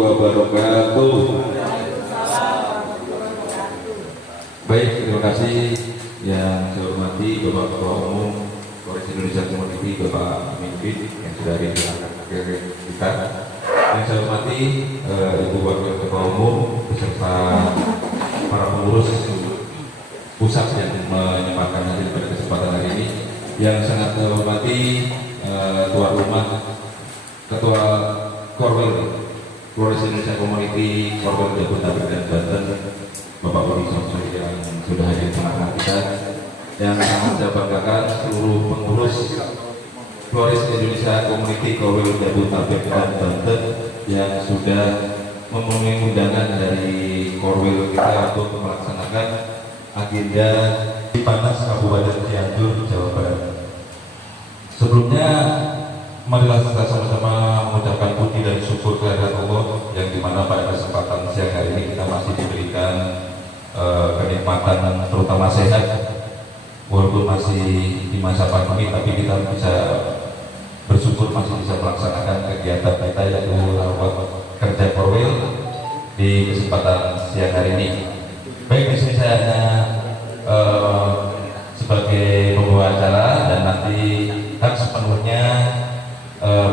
wabarakatuh. Baik, terima kasih yang saya hormati Bapak Ketua Umum Polres Indonesia Community, Bapak Mimpin yang sudah hadir di akhir kita. Yang saya hormati Ibu Wakil Ketua Umum beserta para pengurus pusat yang menyempatkan hadir pada kesempatan hari ini. Yang sangat saya hormati tuan rumah Ketua Korwil Polres Indonesia Community Korwil Jabodetabek dan Banten, Bapak Budi Somsoi yang sudah hadir di tengah kita. Yang sangat saya banggakan seluruh pengurus Polres Indonesia Community Korwil Jabodetabek dan Banten yang sudah memenuhi undangan dari Korwil kita untuk melaksanakan agenda di Panas Kabupaten Cianjur, Jawa Barat. Sebelumnya, marilah kita sama-sama mengucapkan puji dan syukur kehadirat Allah yang dimana pada kesempatan siang hari ini kita masih diberikan kenikmatan terutama sehat, walaupun masih di masa pandemi, tapi kita bisa bersyukur masih bisa melaksanakan kegiatan kita yaitu rapat kerja Korwil di kesempatan siang hari ini. Baik, di sini saya hanya sebagai pembawa acara dan nanti hak sepenuhnya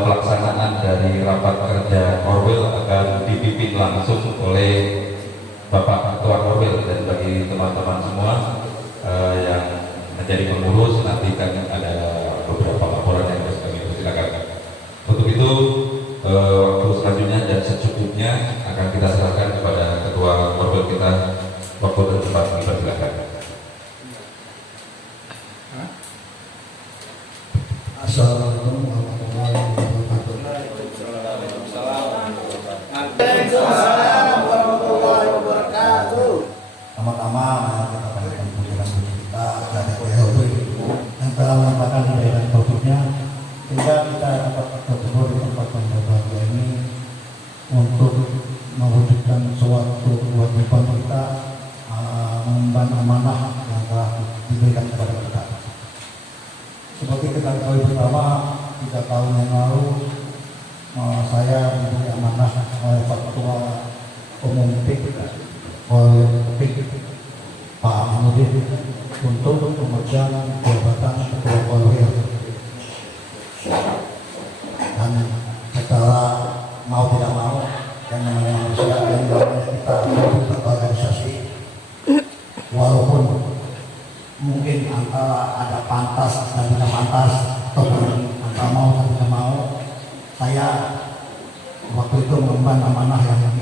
pelaksanaan dari rapat kerja Korwil akan dipimpin langsung oleh Bapak Ketua Korwil. Dan bagi teman-teman semua yang menjadi pengurus, nanti kan ada beberapa laporan yang harus kami persilakan. Untuk itu waktu selanjutnya dan secukupnya akan kita serahkan kepada Ketua Korwil kita. Waktu dan tempat dipersilakan. Assalamualaikum warahmatullahi wabarakatuh. Waalaikumsalam warahmatullahi wabarakatuh. Pertama-tama kita panjatkan puji kita kepada Allah yang telah menyempatkan hidayah dan taufiknya sehingga kita dapat bertemu di tempat yang berbahagia ini untuk mewujudkan suatu kewajiban kita mengemban amanah yang telah diberikan kepada kita. Seperti kita ketahui bersama, 3 tahun yang lalu saya diberi amanah oleh Pak Ketua Umum PIK oleh PIK Pak Aminuddin untuk memegang jabatan Ketua Korwil. Dan secara mau tidak mau yang namanya manusia dan namanya kita untuk berorganisasi, walaupun mungkin antara ada pantas dan tidak pantas atau antara mau dan tidak mau, saya waktu itu mengemban amanah yang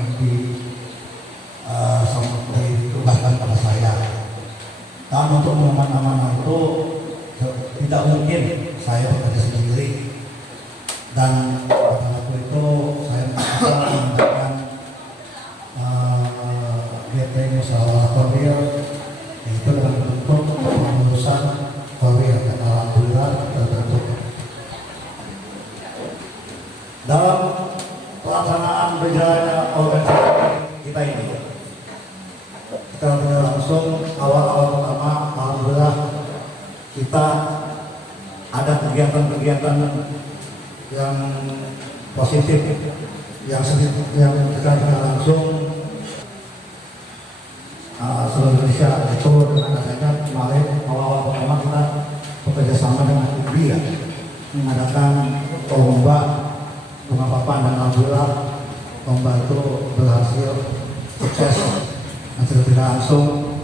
ditugaskan pada saya. Dan untuk mengemban amanah itu tidak mungkin saya bekerja sendiri. Dan pada waktu itu saya menggunakan GT Musyawarah Korwil, yaitu dengan bentuk pengurusan Korwil, dan alhamdulillah terbentuk. Dalam pelaksanaan berjalannya organisasi kita ini, kita langsung awal-awal pertama, alhamdulillah kita ada kegiatan-kegiatan yang positif yang secara langsung seluruh Indonesia. Itu dengan adanya kemarin awal-awal pertama kita bekerjasama dengan UBI ya, mengadakan lomba bunga papan, dan alhamdulillah lomba itu berhasil sukses. Dan secara langsung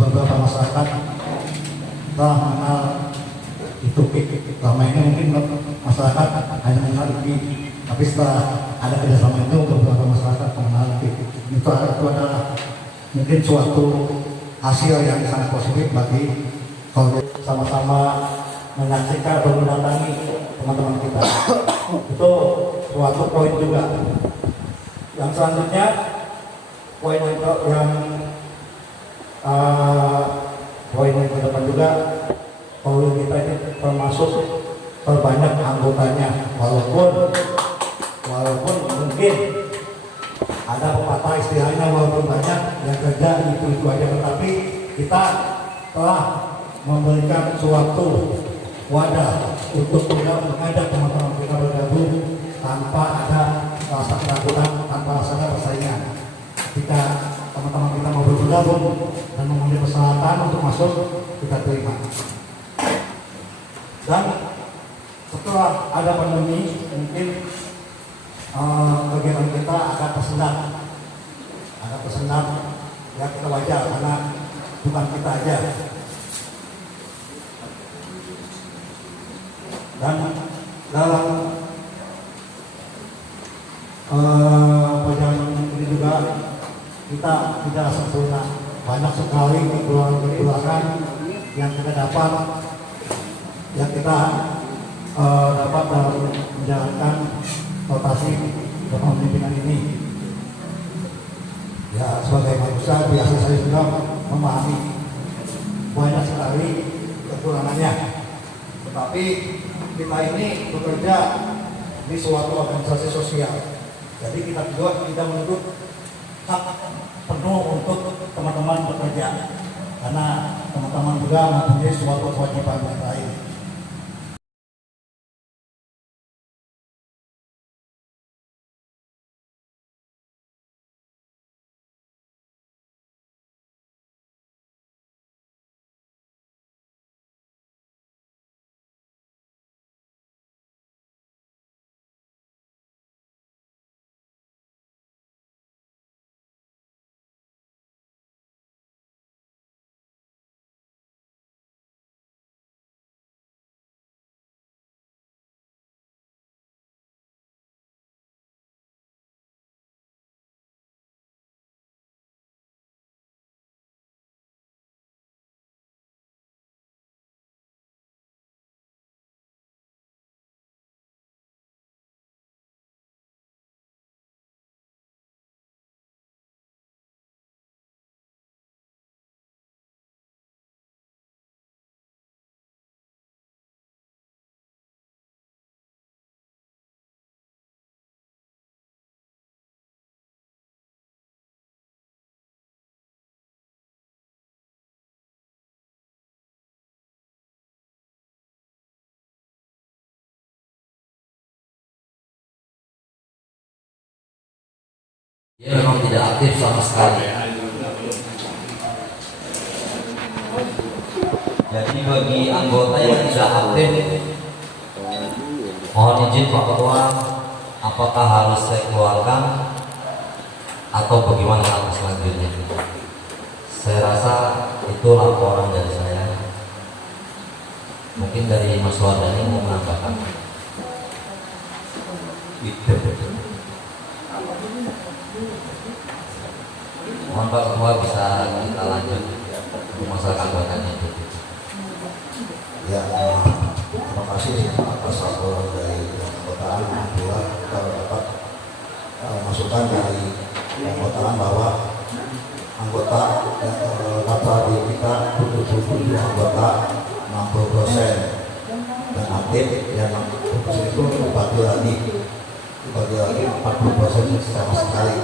beberapa masyarakat telah mengenal itu PIK. Selama ini mungkin masyarakat hanya mengenal PIK, tapi setelah ada kerjasama itu beberapa masyarakat mengenal PIK. Itu adalah mungkin suatu hasil yang sangat positif bagi kalau sama-sama menyaksikan atau mendatangi teman-teman kita. Itu suatu poin juga. Yang selanjutnya, poin yang ke depan juga, Korwil kita ini termasuk terbanyak anggotanya, walaupun mungkin ada pepatah istilahnya, walaupun banyak yang kerja itu aja, tetapi kita telah memberikan suatu wadah untuk mengajak teman-teman kita bergabung tanpa ada rasa keraguan tanpa rasanya persaingan. Ketika teman-teman kita mau bergabung dan memenuhi persyaratan untuk masuk, kita terima. Dan setelah ada pandemi, mungkin kegiatan kita akan tersendat. Ya kita wajar karena bukan kita aja. Dan dalam perjalanan ini juga kita tidak sempurna, banyak sekali kekurangan yang kita dapat dalam menjalankan rotasi kepemimpinan ini. Ya, sebagai manusia biasa saya juga memahami banyak sekali kekurangannya. Tetapi kita ini bekerja di suatu organisasi sosial. Jadi kita juga tidak menuntut hak penuh untuk teman-teman bekerja. Karena teman-teman juga mempunyai suatu kewajiban yang lain. Dia memang tidak aktif sama sekali. Jadi bagi anggota yang tidak aktif, mohon izin Pak Ketua, apakah harus saya keluarkan atau bagaimana langkah selanjutnya? Saya rasa itu laporan dari saya. Mungkin dari Mas Wardani mau menambahkan. Mohon Pak Ketua bisa kita lanjut untuk masalah anggotanya itu. Ya, terima kasih atas laporan dari keanggotaan. Alhamdulillah kita dapat masukan dari keanggotaan bahwa anggota yang terdaftar di kita 77 anggota 60% dan aktif yang 60% itu dibagi lagi 40% sama sekali.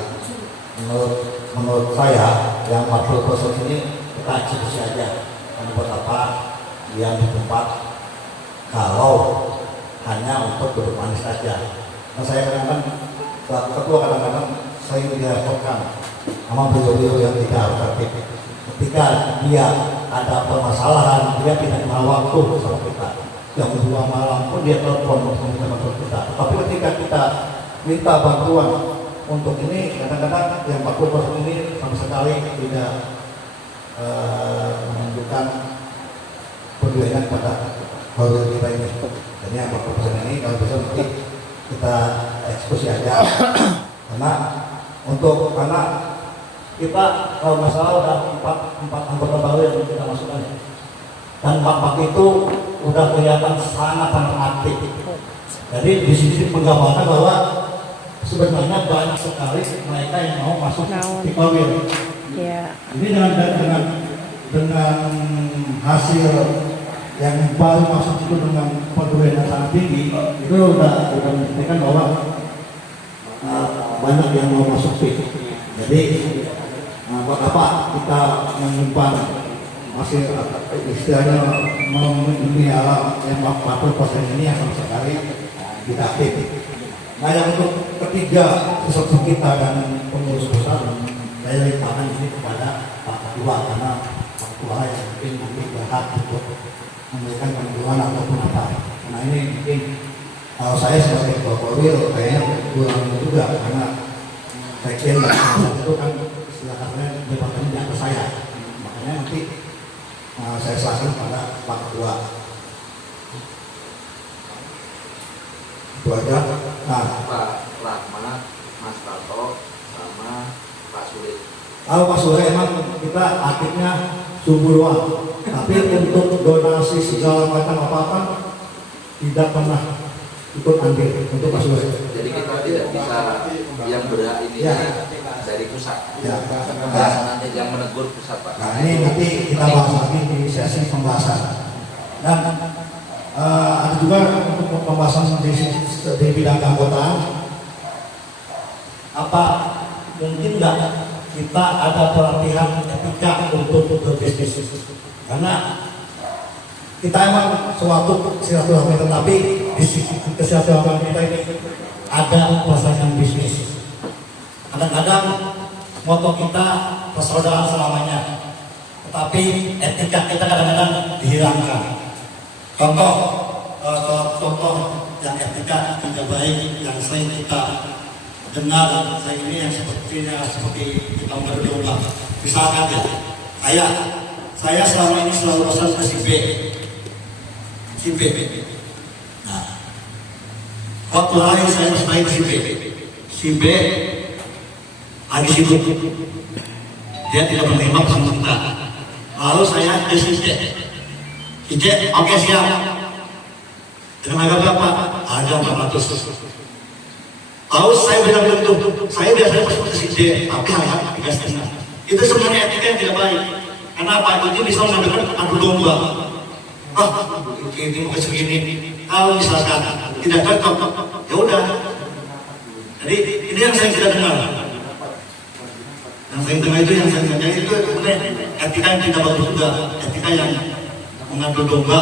Menurut saya yang 40% ini kita eksekusi aja. Buat apa yang di tempat kalau hanya untuk duduk manis saja. Nah, saya kadang-kadang ketua kadang-kadang saya direpotkan sama beliau-beliau yang tidak harus aktif. Ketika dia ada permasalahan, dia tidak kenal waktu sama kita. Jam 2 malam pun dia telepon untuk meminta bantuan kita. Tapi ketika kita minta bantuan untuk ini, kadang-kadang yang 40% ini sama sekali tidak menunjukkan pedulian pada baru kita ini. Jadi yang 40% ini kalau bisa nanti kita eksekusi aja. Karena kita kalau masalah udah empat anggota baru yang kita masukkan. Dan empat itu udah kelihatan sangat aktif. Jadi di sini menggambarkan bahwa sebenarnya banyak sekali mereka yang mau masuk di Kawir. Yeah. Ini dengan hasil yang baru masuk itu dengan pedulian yang sangat tinggi, itu udah membuktikan bahwa banyak yang mau masuk PIK. Jadi buat apa kita menyimpan masih istilahnya memelihara yang 40% ini yang sama sekali tidak aktif. Nah yang untuk ketiga peserta kita dan pengurus besar, saya limpahkan ini kepada Pak Ketua karena Pak Ketua yang mungkin nanti berhak untuk memberikan bantuan ataupun apa. Nah ini mungkin kalau saya sebagai Ketua Korwil kayaknya kurang juga karena saya kira itu kan silakannya jabatan di atas saya. Makanya nanti saya serahkan pada Pak Ketua. Itu aja. Nah, Pak Rahmat, Mas Tato, sama Pak Sule. kalau Pak Sule emang kita aktifnya subur doang, tapi untuk donasi segala macam apa-apa tidak pernah ikut ambil untuk Pak Sule. Jadi kita tidak bisa yang berhak ini Ya. dari pusat. Ya. Nanti yang menegur pusat, Pak. Nah ini nanti kita bahas lagi di sesi pembahasan. Dan ada juga untuk pembahasan di bidang keanggotaan. Apa mungkin nggak kita ada pelatihan etika untuk berbisnis? Karena kita emang suatu silaturahmi, tetapi di kesilaturahmi kita ini ada pelaksanaan bisnis. Kadang-kadang moto kita persaudaraan selamanya, tetapi etika kita kadang-kadang dihilangkan. Contoh yang etika tidak baik yang sering kita dengar saya ini yang seperti kita berdoa. Misalkan ya, saya selama ini selalu pesan ke si B. Nah, waktu hari saya masih main si B lagi sibuk, dia tidak menerima pesan kita. Lalu saya ke si C, oke siap. Dengan harga berapa? Harga 400. Lalu saya bilang begitu, saya biasanya pesan ke si D, tapi harga 3,5. Itu sebenarnya etika yang tidak baik. Kenapa? Itu bisa mengambilkan adu domba. Ini bukan segini. Kalau misalkan tidak cocok, ya udah. Jadi ini yang saya tidak dengar. Yang saya dengar itu yang saya dengar itu etika yang tidak bagus juga, etika yang mengadu domba.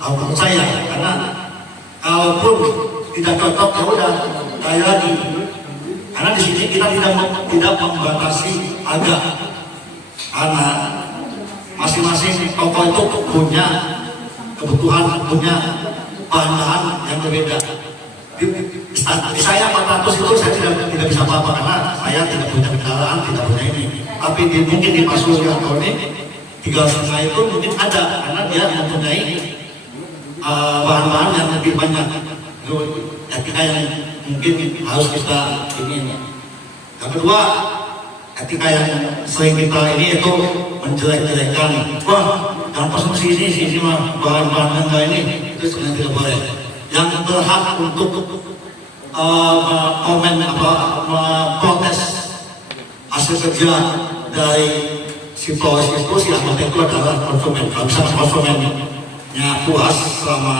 Menurut saya, karena kalaupun tidak cocok, ya udah, saya lagi. Karena di sini kita tidak membatasi harga, karena masing-masing toko itu punya kebutuhan, punya bahan-bahan yang berbeda. Di saya 400 itu saya tidak bisa apa-apa karena saya tidak punya kendaraan, tidak punya ini. Tapi mungkin di Pak Suryanto ini 3,5 itu mungkin ada karena dia mempunyai bahan-bahan yang lebih banyak. Etika yang mungkin harus kita ini. Yang kedua, etika yang sering kita ini itu menjelek-jelekan. Wah, jangan pasang sini mah bahan-bahan enggak ini, itu sebenarnya tidak boleh. Yang berhak untuk komen protes hasil kerja dari si pos itu si anggota itu adalah konsumen. Kalau misalnya konsumennya puas selama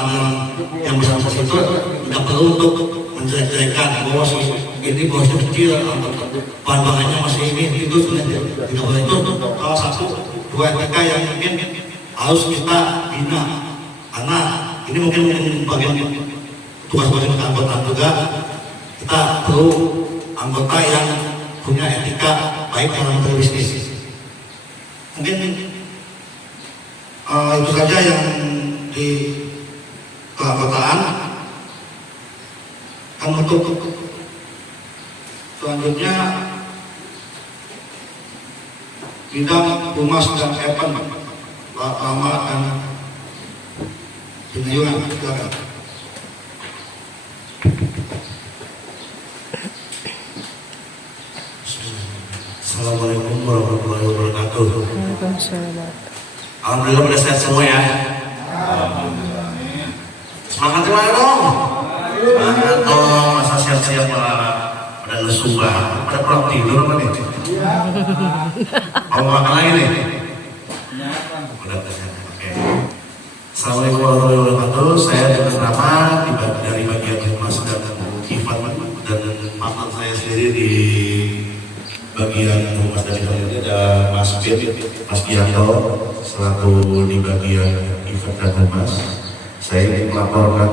yang bersama itu, tidak perlu untuk menjelek-jelekan bahwa ini bosnya kecil, bahan-bahannya masih ini, itu sebenarnya tidak boleh. Itu salah satu dua etika yang mungkin harus kita bina, karena ini mungkin bagian tugas-tugas anggota juga. Kita perlu anggota yang punya etika baik dalam berbisnis. Mungkin itu saja yang di keanggotaan. Untuk selanjutnya bidang humas dan event, Pak Ahmad dan Penyayungan. Assalamualaikum warahmatullahi wabarakatuh. Waalaikumsalam. Alhamdulillah pada sehat semua ya. Semangat semangat dong. Semangat dong. Masa siap-siap pada lesu banget. Pada kurang tidur apa nih? Mau makan lagi nih? Udah ternyata. Oke. Assalamualaikum warahmatullahi wabarakatuh. Saya dengan nama dari bagian humas dan kifat dan partner saya sendiri di bagian humas dan kifat ini ada Mas Fit, Mas Gianto selaku di bagian event dan humas. Saya ingin melaporkan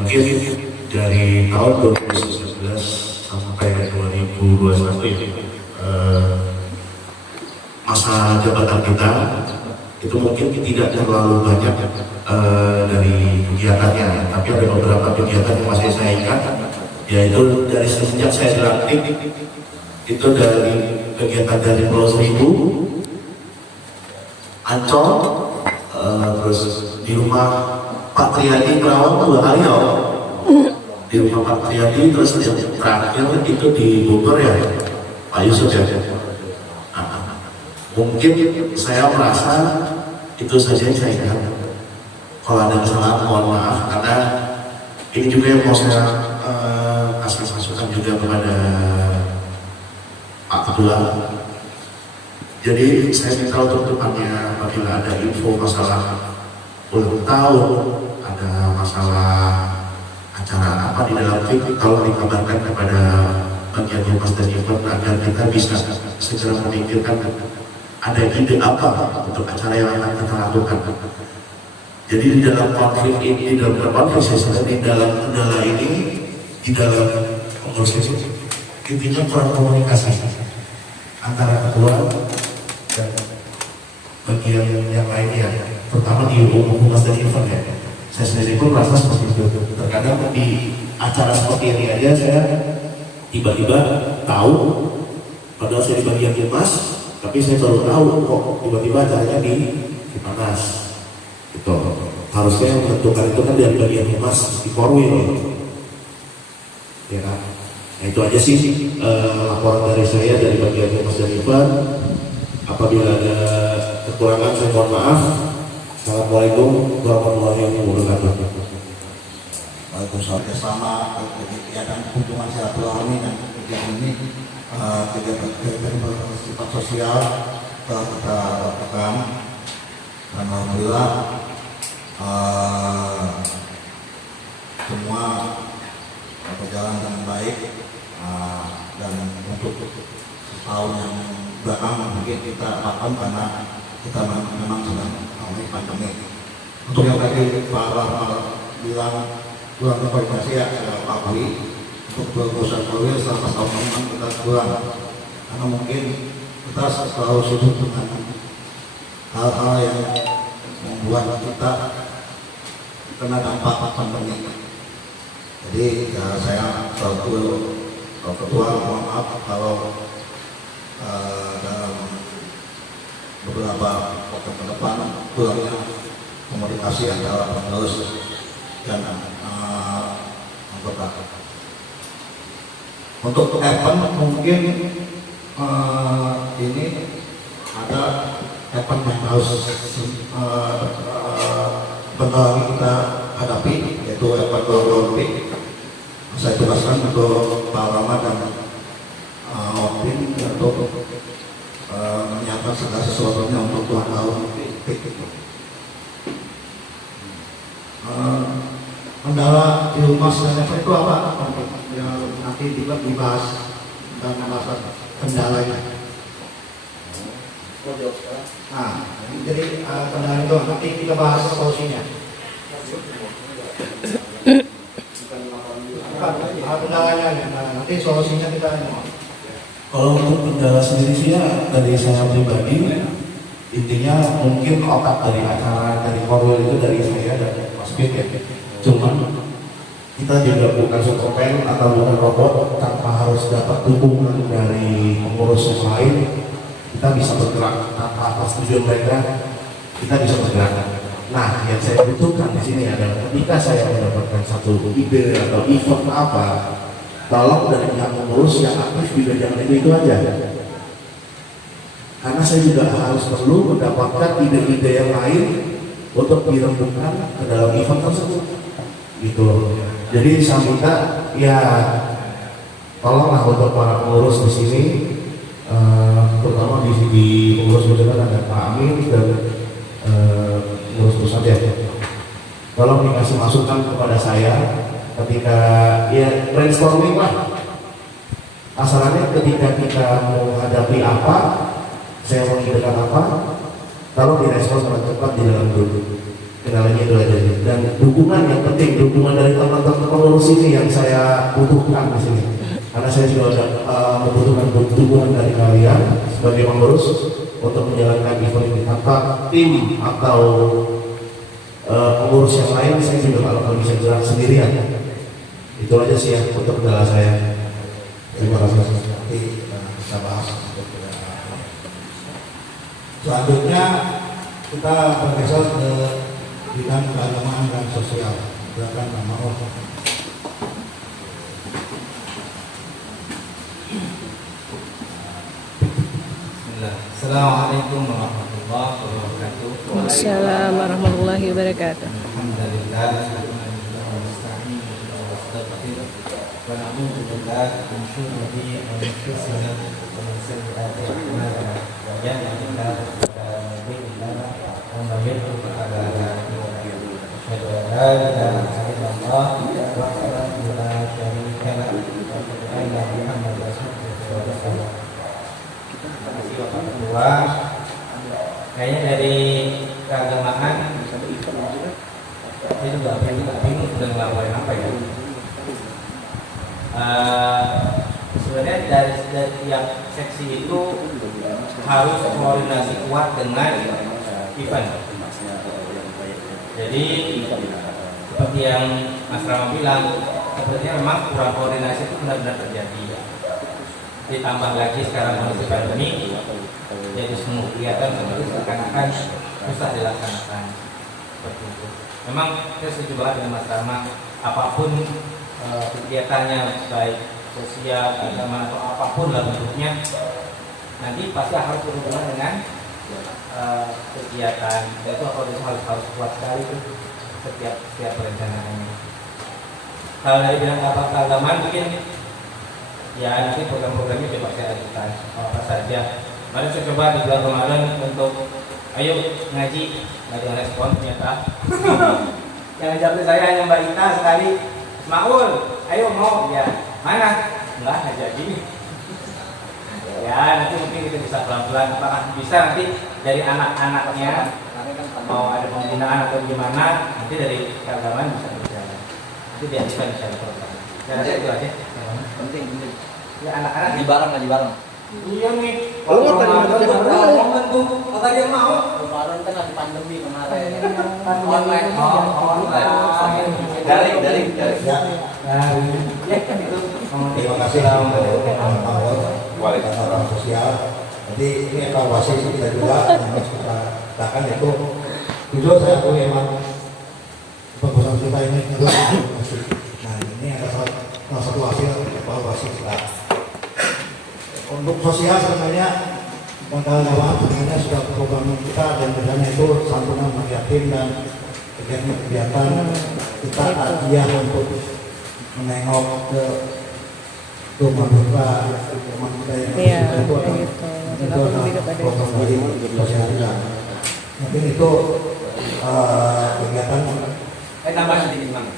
mungkin dari tahun 2019 sampai 2021 masa jabatan kita itu mungkin tidak terlalu banyak dari kegiatannya, tapi ada beberapa kegiatan yang masih saya ingat, yaitu dari sejak saya dilantik itu dari kegiatan dari Pulau Seribu, Ancol, terus di rumah Pak Triadi Kerawang 2 kali ya, di rumah Pak Triadi, terus yang terakhir itu di Bogor ya, Pak Yusuf ya. Mungkin saya merasa itu saja yang saya ingat. Kalau ada kesalahan mohon maaf, karena ini juga yang mau saya kasih masukan juga kepada Pak Ketua. Jadi saya minta untuk depannya apabila ada info masalah ulang tahun, ada masalah acara apa di dalam FIK, tolong dikabarkan kepada bagian humas dan event agar kita bisa segera memikirkan ada ide apa untuk acara yang akan kita lakukan. Jadi di dalam konflik ini, di dalam konflik di dalam kendala ini, di dalam pengurus itu, intinya kurang komunikasi antara ketua dan bagian yang lainnya, terutama di humas dan event ya. Saya sendiri pun merasa seperti itu. Terkadang di acara seperti ini aja saya tiba-tiba tahu, padahal saya di bagian humas, tapi saya baru tahu kok tiba-tiba acaranya di Cipanas. Gitu. Harusnya yang menentukan itu kan dari bagian humas di Korwil. Ya kan? Nah itu aja sih laporan dari saya dari bagian humas dan event. Apabila ada kekurangan saya mohon maaf. Assalamualaikum warahmatullahi wabarakatuh. Waalaikumsalam. Selama kegiatan kunjungan silaturahmi dan kegiatan ini kegiatan bersifat sosial kita lakukan, dan alhamdulillah semua berjalan dengan baik, dan untuk tahun yang belakang mungkin kita lakukan karena kita memang sedang mengalami pandemi. Untuk yang tadi Pak Rahmat bilang kurang komunikasi ya saya akui. Untuk berusaha kuliah selama tahun memang kita kurang, karena mungkin kita selalu sibuk dengan hal-hal yang membuat kita kena dampak pandemi. Jadi ya, saya selalu ketua mohon maaf kalau dalam beberapa waktu ke depan kurangnya komunikasi antara pengurus dan anggota. Untuk event mungkin ini ada event yang harus bentar lagi kita hadapi, yaitu event Olimpik. Saya jelaskan untuk Pak Rama dan Opin untuk menyiapkan segala sesuatunya untuk tuan tahun Olimpik. Kendala di humas dan event itu apa? Yang nanti dibahas dan alasan kendalanya. Nah, jadi kendala itu nanti kita bahas solusinya. Bukan kendalanya, nanti solusinya kita. Kalau untuk kendala sendiri sih ya dari saya pribadi, intinya mungkin otak dari acara dari Korwil itu dari saya dan Mas Fit ya. Cuman kita juga bukan superman atau bukan robot, tanpa harus dapat dukungan dari pengurus yang lain kita bisa bergerak. Tanpa atas tujuan mereka kita bisa bergerak. Nah yang saya butuhkan di sini adalah ketika saya mendapatkan satu ide atau event apa, tolong dari pihak pengurus yang aktif juga jangan itu aja, karena saya juga harus perlu mendapatkan ide-ide yang lain untuk dirembukkan ke dalam event tersebut gitu. Jadi saya minta ya tolonglah untuk para pengurus di sini, terutama di pengurus bencana ada Pak Amin dan pengurus pusat ya. Tolong dikasih masukan kepada saya ketika ya brainstorming lah. Asalnya ketika kita menghadapi apa, saya mau mengidekan apa, tolong direspon dengan cepat di dalam dulu. Kendalanya itu aja, dan dukungan yang penting, dukungan dari teman-teman pengurus pengurus ini yang saya butuhkan di sini. Karena saya juga membutuhkan dukungan dari kalian sebagai pengurus untuk menjalankan event ini. Tanpa tim atau pengurus yang lain, saya juga kalau bisa gerak sendirian. Itu aja sih ya untuk kendala saya. Terima kasih. Nanti kita bahas. Selanjutnya kita bergeser ke bidang keagamaan dan sosial. Silakan Pak Ma'ruf. Assalamualaikum warahmatullahi wabarakatuh. Waalaikumsalam warahmatullahi wabarakatuh. Alhamdulillah, wa na'udzu billahi min syururi anfusina wa min sayyiati a'malina. Wa yahdihillahu fala mudilla lahu wa man yudlil fala hadiya lahu. Asyhadu an la ilaha illallah wahdahu la syarika lahu wa asyhadu anna Muhammadan rasulullah wa sallam. Bapak Ketua, kayaknya dari keagamaan saya juga bingung sudah ngelaporin apa ya. Sebenarnya dari tiap seksi itu harus koordinasi kuat dengan event. Jadi seperti yang Mas Rama bilang, sepertinya memang kurang koordinasi itu benar-benar terjadi. Ditambah lagi sekarang kondisi pandemi, jadi semua kegiatan seperti seakan-akan susah dilaksanakan seperti itu. Memang saya setuju banget dengan Mas Rama, apapun kegiatannya, baik sosial, agama atau apapun lah bentuknya, nanti pasti harus berhubungan dengan kegiatan. Itu harus kuat sekali itu setiap perencanaannya. Kalau dari bidang keagamaan mungkin ya nanti program-programnya coba saya ajukan apa saja. Kemarin saya coba di bulan Ramadan untuk ayo ngaji, nggak ada respon ternyata. Yang jawab saya hanya Mbak Ita sekali, Maul, ayo mau ya mana? Enggak jadi. Ya nanti mungkin kita bisa pelan-pelan. Apakah bisa nanti dari anak-anaknya mau ada pembinaan atau gimana? Nanti dari keagamaan bisa berjalan. Nanti diajukan bisa program. Saya rasa itu aja. Penting. Ya anak-anak Ngaji bareng. iya nih. Kalau Ramadan ngomong tuh, kata dia mau. Kemarin kan lagi pandemi kemarin. Online. Daring. Ya. Ya kan itu. Terima kasih Pak Ma'ruf. Orang sosial. Jadi ini evaluasi kita juga yang harus kita lakukan yaitu jujur saya akui memang pengurus kita ini juga masih. Nah ini ada salah satu hasil evaluasi kita. Untuk sosial sebenarnya keagamaan sebenarnya sudah program kita dan biasanya itu santunan bagi yatim dan kegiatan kita hadiah untuk menengok ke rumah duka rumah kita yang Iya, itu kayak gitu. Kenapa lebih kepada program dari sosial kita. Mungkin itu kegiatan Tambah sedikit Bang.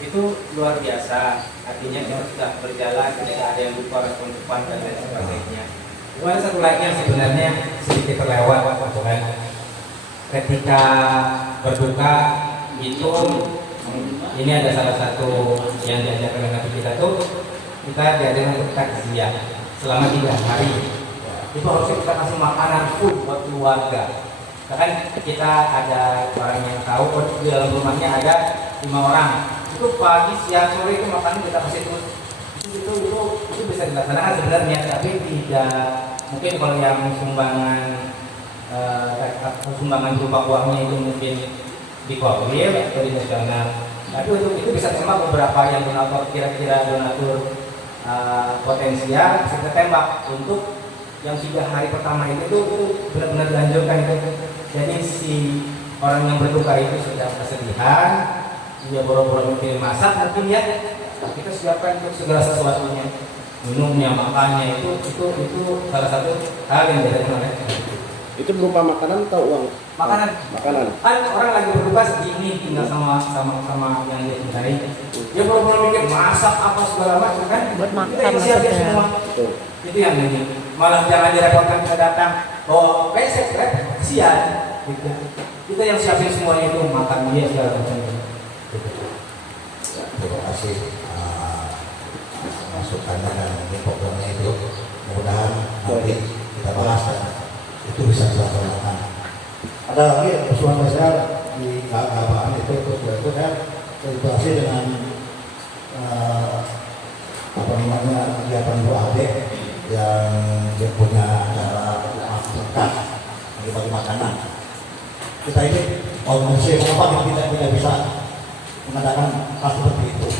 Itu luar biasa. Artinya kita sudah berjalan, ketika ada yang lupa respon cepat dan lain sebagainya. Cuma ada satu lagi yang sebenarnya sedikit terlewat, kan? Ketika berduka itu ini ada salah satu yang diajarkan dengan kita tuh kita diajarkan untuk takziah selama 3 hari. Itu harusnya kita kasih makanan full buat keluarga. Bahkan kita ada orang yang tahu di dalam rumahnya ada 5 orang. Itu pagi, siang, sore itu makanan kita kasih terus. Itu bisa dilaksanakan sebenarnya, tapi tidak mungkin kalau yang sumbangan berupa uangnya itu mungkin di Korwil atau di nasional. Tapi untuk itu bisa tembak beberapa yang donatur kira-kira donatur potensial bisa kita tembak untuk yang 3 hari pertama itu benar-benar dianjurkan itu. Jadi si orang yang berduka itu sudah kesedihan, dia boro-boro mungkin masak, mungkin ya kita siapkan untuk segala sesuatunya, minumnya, makannya itu salah satu hal yang dilakukan oleh itu berupa makanan atau uang? makanan. Kan Orang lagi berduka segini tinggal sama yang dia cintai, dia boro-boro mikir masak apa segala macam kan, Buat makan kita yang siapin maksudnya. semua. Itu yang ini malah jangan direpotkan kita datang besok kesian gitu. Kita yang siapin semuanya itu makan dia segala macam. terima kasih. kasih masukannya dan ini programnya itu. Mudah-mudahan nanti kita bahas dan itu bisa dilaksanakan. Ada lagi persoalan saya di Gabahan itu saya terinteraksi dengan kegiatan Bu Ade yang dia punya acara makan bagi makanan. Kita ini organisasi apa yang tidak bisa mengadakan hal seperti itu.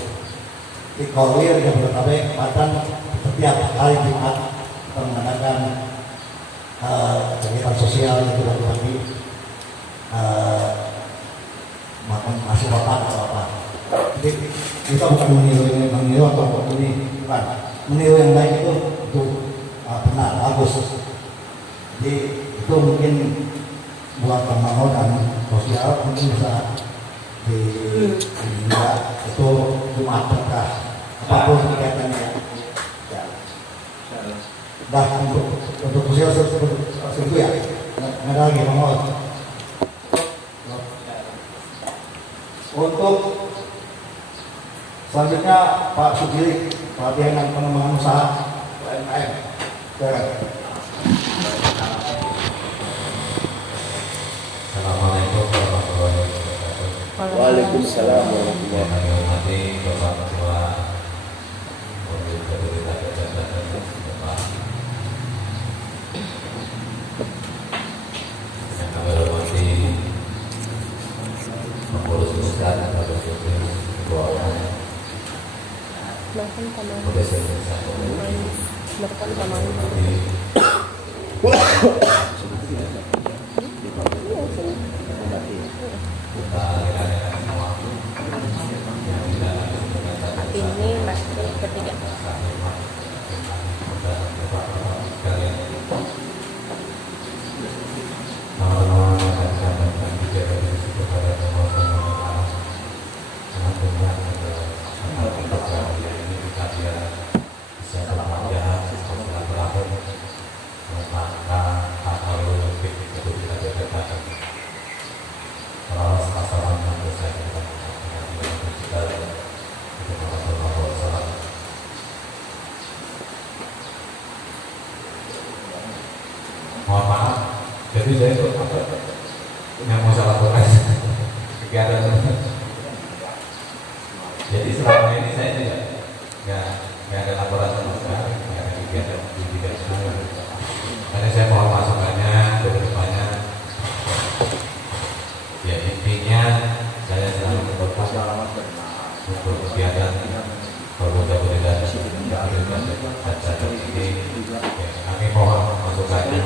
Di Korwil yang berkabeh bahkan setiap hari Jumat kita mengadakan kegiatan sosial yang tidak bagi makan nasi kotak atau apa. Jadi kita bukan meniru atau ini bukan meniru yang lain itu benar bagus. Jadi itu mungkin buat pembangunan dan sosial mungkin bisa di itu Jumat berkah apapun kegiatannya. Ya. Dah untuk sosial seperti itu ya. Nggak ada lagi mau. Untuk selanjutnya Pak Sugiri, pelatihan dan pengembangan usaha UMKM. Assalamualaikum warahmatullahi wabarakatuh. Waalaikumsalam warahmatullahi wabarakatuh. Kami hormati Bapak Ketua Pemerintah Kejabatan Bapak yang kami hormati pengurus besar atau ketua umum Presiden ini masih ketiga. Mohon maaf, jadi saya itu apa yang mau saya lakukan kegiatan. Jadi selama ini saya tidak nggak ada laporan sama sekali, nggak ada kegiatan di bidang sana. Karena saya mohon masukannya ke depannya. Ya intinya saya selalu berdoa untuk kegiatan pemuda budaya dan ini. Kami mohon masukannya.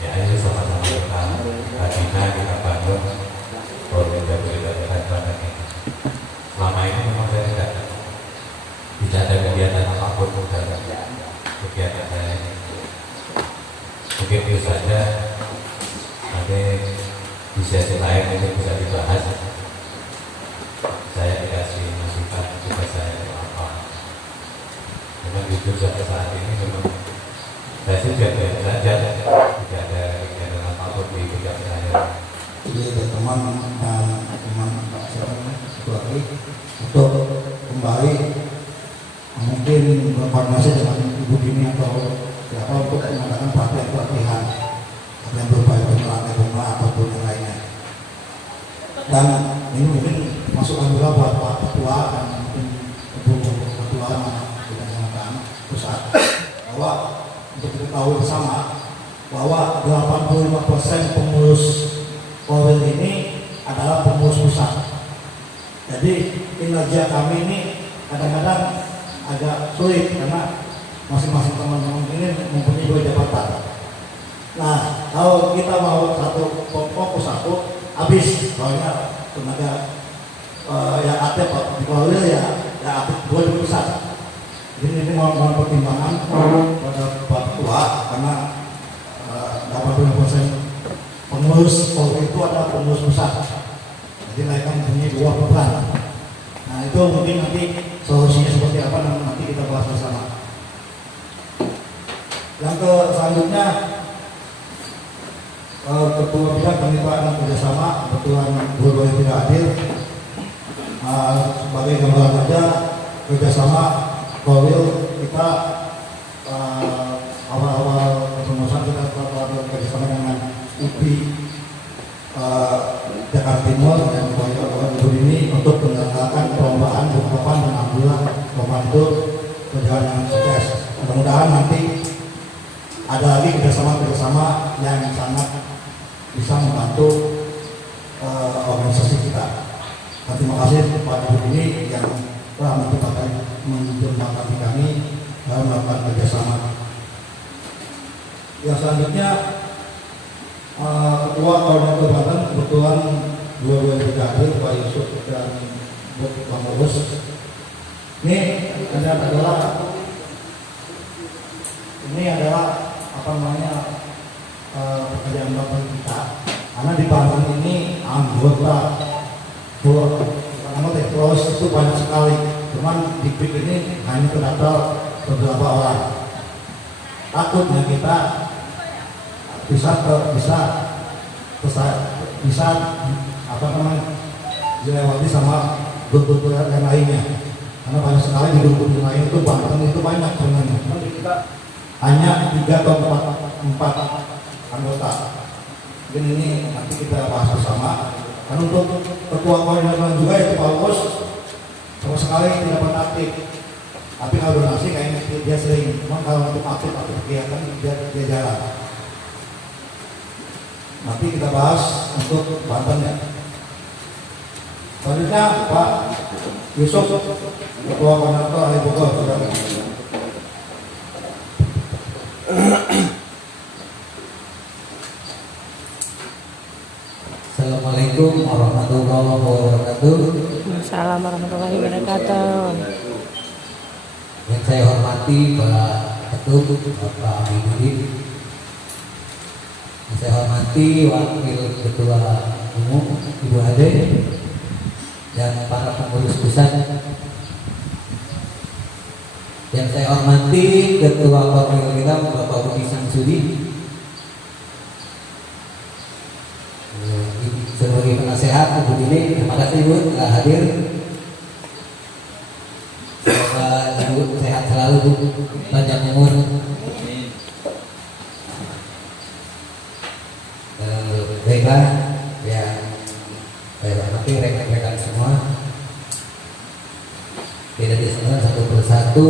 Ya ayo sama-sama kita bina, kita bangun pemuda budaya dan ini. Selama ini memang saya tidak ada kegiatan apapun dari kegiatan saya ini. Mungkin itu saja. Nanti di sesi lain ini bisa dibahas. Saya dikasih masukan juga saya apa. Memang jujur sampai saat ini memang saya sih biasa saja, tidak ada kegiatan apapun di bidang saya. Jadi teman dan teman satu lagi untuk kembali mungkin berkoordinasi dengan Ibu Dini atau siapa untuk mengadakan pelatihan yang berupa melatih bunga ataupun yang lainnya. Dan ini mungkin masukan juga buat Pak Ketua dan mungkin Ibu Ketua Bidang Pusat bahwa untuk diketahui bersama bahwa 85% pengurus Polri ini adalah pengurus pusat. Jadi kinerja kami ini kadang-kadang agak sulit karena masing-masing teman-teman ini mempunyai 2 jabatan. Nah, kalau kita mau satu fokus satu, habis soalnya tenaga yang aktif di Polri ya aktif 2 di pusat. Jadi ini mohon pertimbangan pada Pak Ketua karena 85% pengurus Polri itu adalah pengurus pusat. Jadi mereka mempunyai 2 beban. Nah itu mungkin nanti solusinya seperti apa nanti kita bahas bersama. Yang selanjutnya Ketua Bidang Kemitraan dan Kerjasama Kebetulan guru yang tidak hadir Sebagai gambaran aja kerjasama Korwil kita awal-awal kepengurusan kita telah kerjasama dengan UPI Jakarta Timur dan Ibu ini untuk menyelenggarakan perlombaan Bukalapak dan alhamdulillah perlombaan itu berjalan dengan sukses. Mudah-mudahan nanti ada lagi kerjasama yang sangat bisa membantu organisasi kita. Terima kasih kepada Bu ini yang telah menjembatani kami dalam melakukan kerjasama. Yang selanjutnya Ketua Koordinator Banten kebetulan dua-duanya tidak hadir, Pak Yusuf dan Bang Urus. Ini adalah apa namanya pekerjaan Banten kita. Karena di Banten ini anggota Flores itu banyak sekali. Cuman di PIK ini hanya terdaftar beberapa orang. Takutnya kita bisa apa namanya dilewati sama grup-grup yang lainnya. Karena banyak sekali di grup-grup yang lain itu Banten itu banyak sebenarnya. Kita hanya 3 atau 4 anggota. Mungkin ini nanti kita bahas bersama. Dan untuk ketua koordinator juga yaitu Pak Bos sama sekali tidak pernah aktif. Tapi kalau donasi kayaknya dia sering. Cuma kalau untuk aktif kegiatan dia jarang. Nanti kita bahas untuk Banten ya. Selanjutnya Pak Yusuf, ketua koordinator Ali Bogor. Assalamualaikum warahmatullahi wabarakatuh. Assalamualaikum warahmatullahi wabarakatuh. Yang saya hormati Pak Ketum, Bapak Abidin. Yang saya hormati Wakil Ketua Umum Ibu Ade dan para pengurus pusat. Yang saya hormati Ketua Wakil kita Bapak Budi Samsudi. Sebagai penasehat Ibu ini, terima kasih Ibu telah hadir. Semoga Ibu sehat selalu Bu, panjang umur. Baiklah, yang saya hormati rekan-rekan semua. Tidak disengaja satu persatu,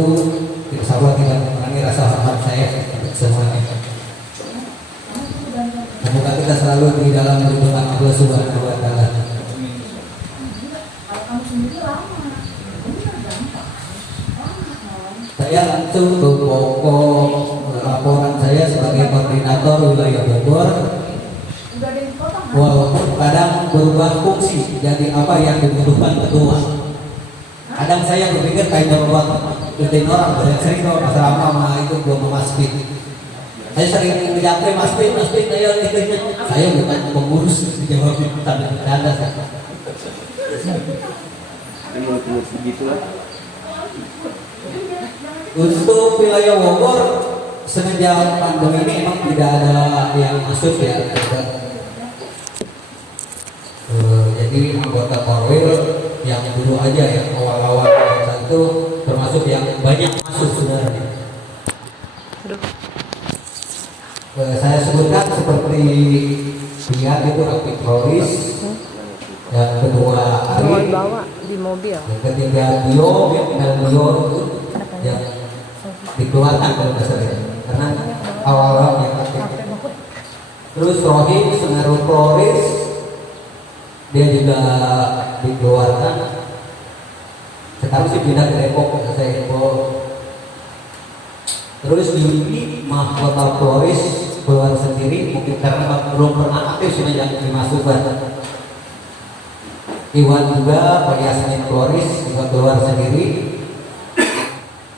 insya Allah tidak mengurangi rasa hormat saya untuk semuanya. Semoga kita selalu di dalam lindungan Allah Subhanahu wa Ta'ala. Saya langsung ke pokok laporan saya sebagai koordinator wilayah Bogor. Walaupun kadang berubah fungsi jadi apa yang dibutuhkan ketua. Kadang saya berpikir kayak buat kerjain orang, banyak sering kalau masalah mama itu belum memastikan. Saya sering menjawab Mas Pin, saya bukan pengurus, dijawab tanda bercanda saya. Untuk wilayah Bogor semenjak pandemi ini emang tidak ada yang masuk ya. Jadi anggota Korwil yang dulu aja yang awal-awal itu termasuk yang banyak masuk sebenarnya. Saya sebutkan seperti lihat itu Rapi Floris, yang kedua Ari, bawa di mobil. yang ketiga Dio, itu yang dikeluarkan kalau nggak salah karena awal-awal yang aktif. Terus Rohim Semeru Floris dia juga dikeluarkan. Sekarang sih pindah ke Depok, saya info. Terus di Mahkota Floris keluar sendiri mungkin karena belum pernah aktif semenjak dimasukkan. Iwan juga Pak Yasmin Floris juga keluar sendiri.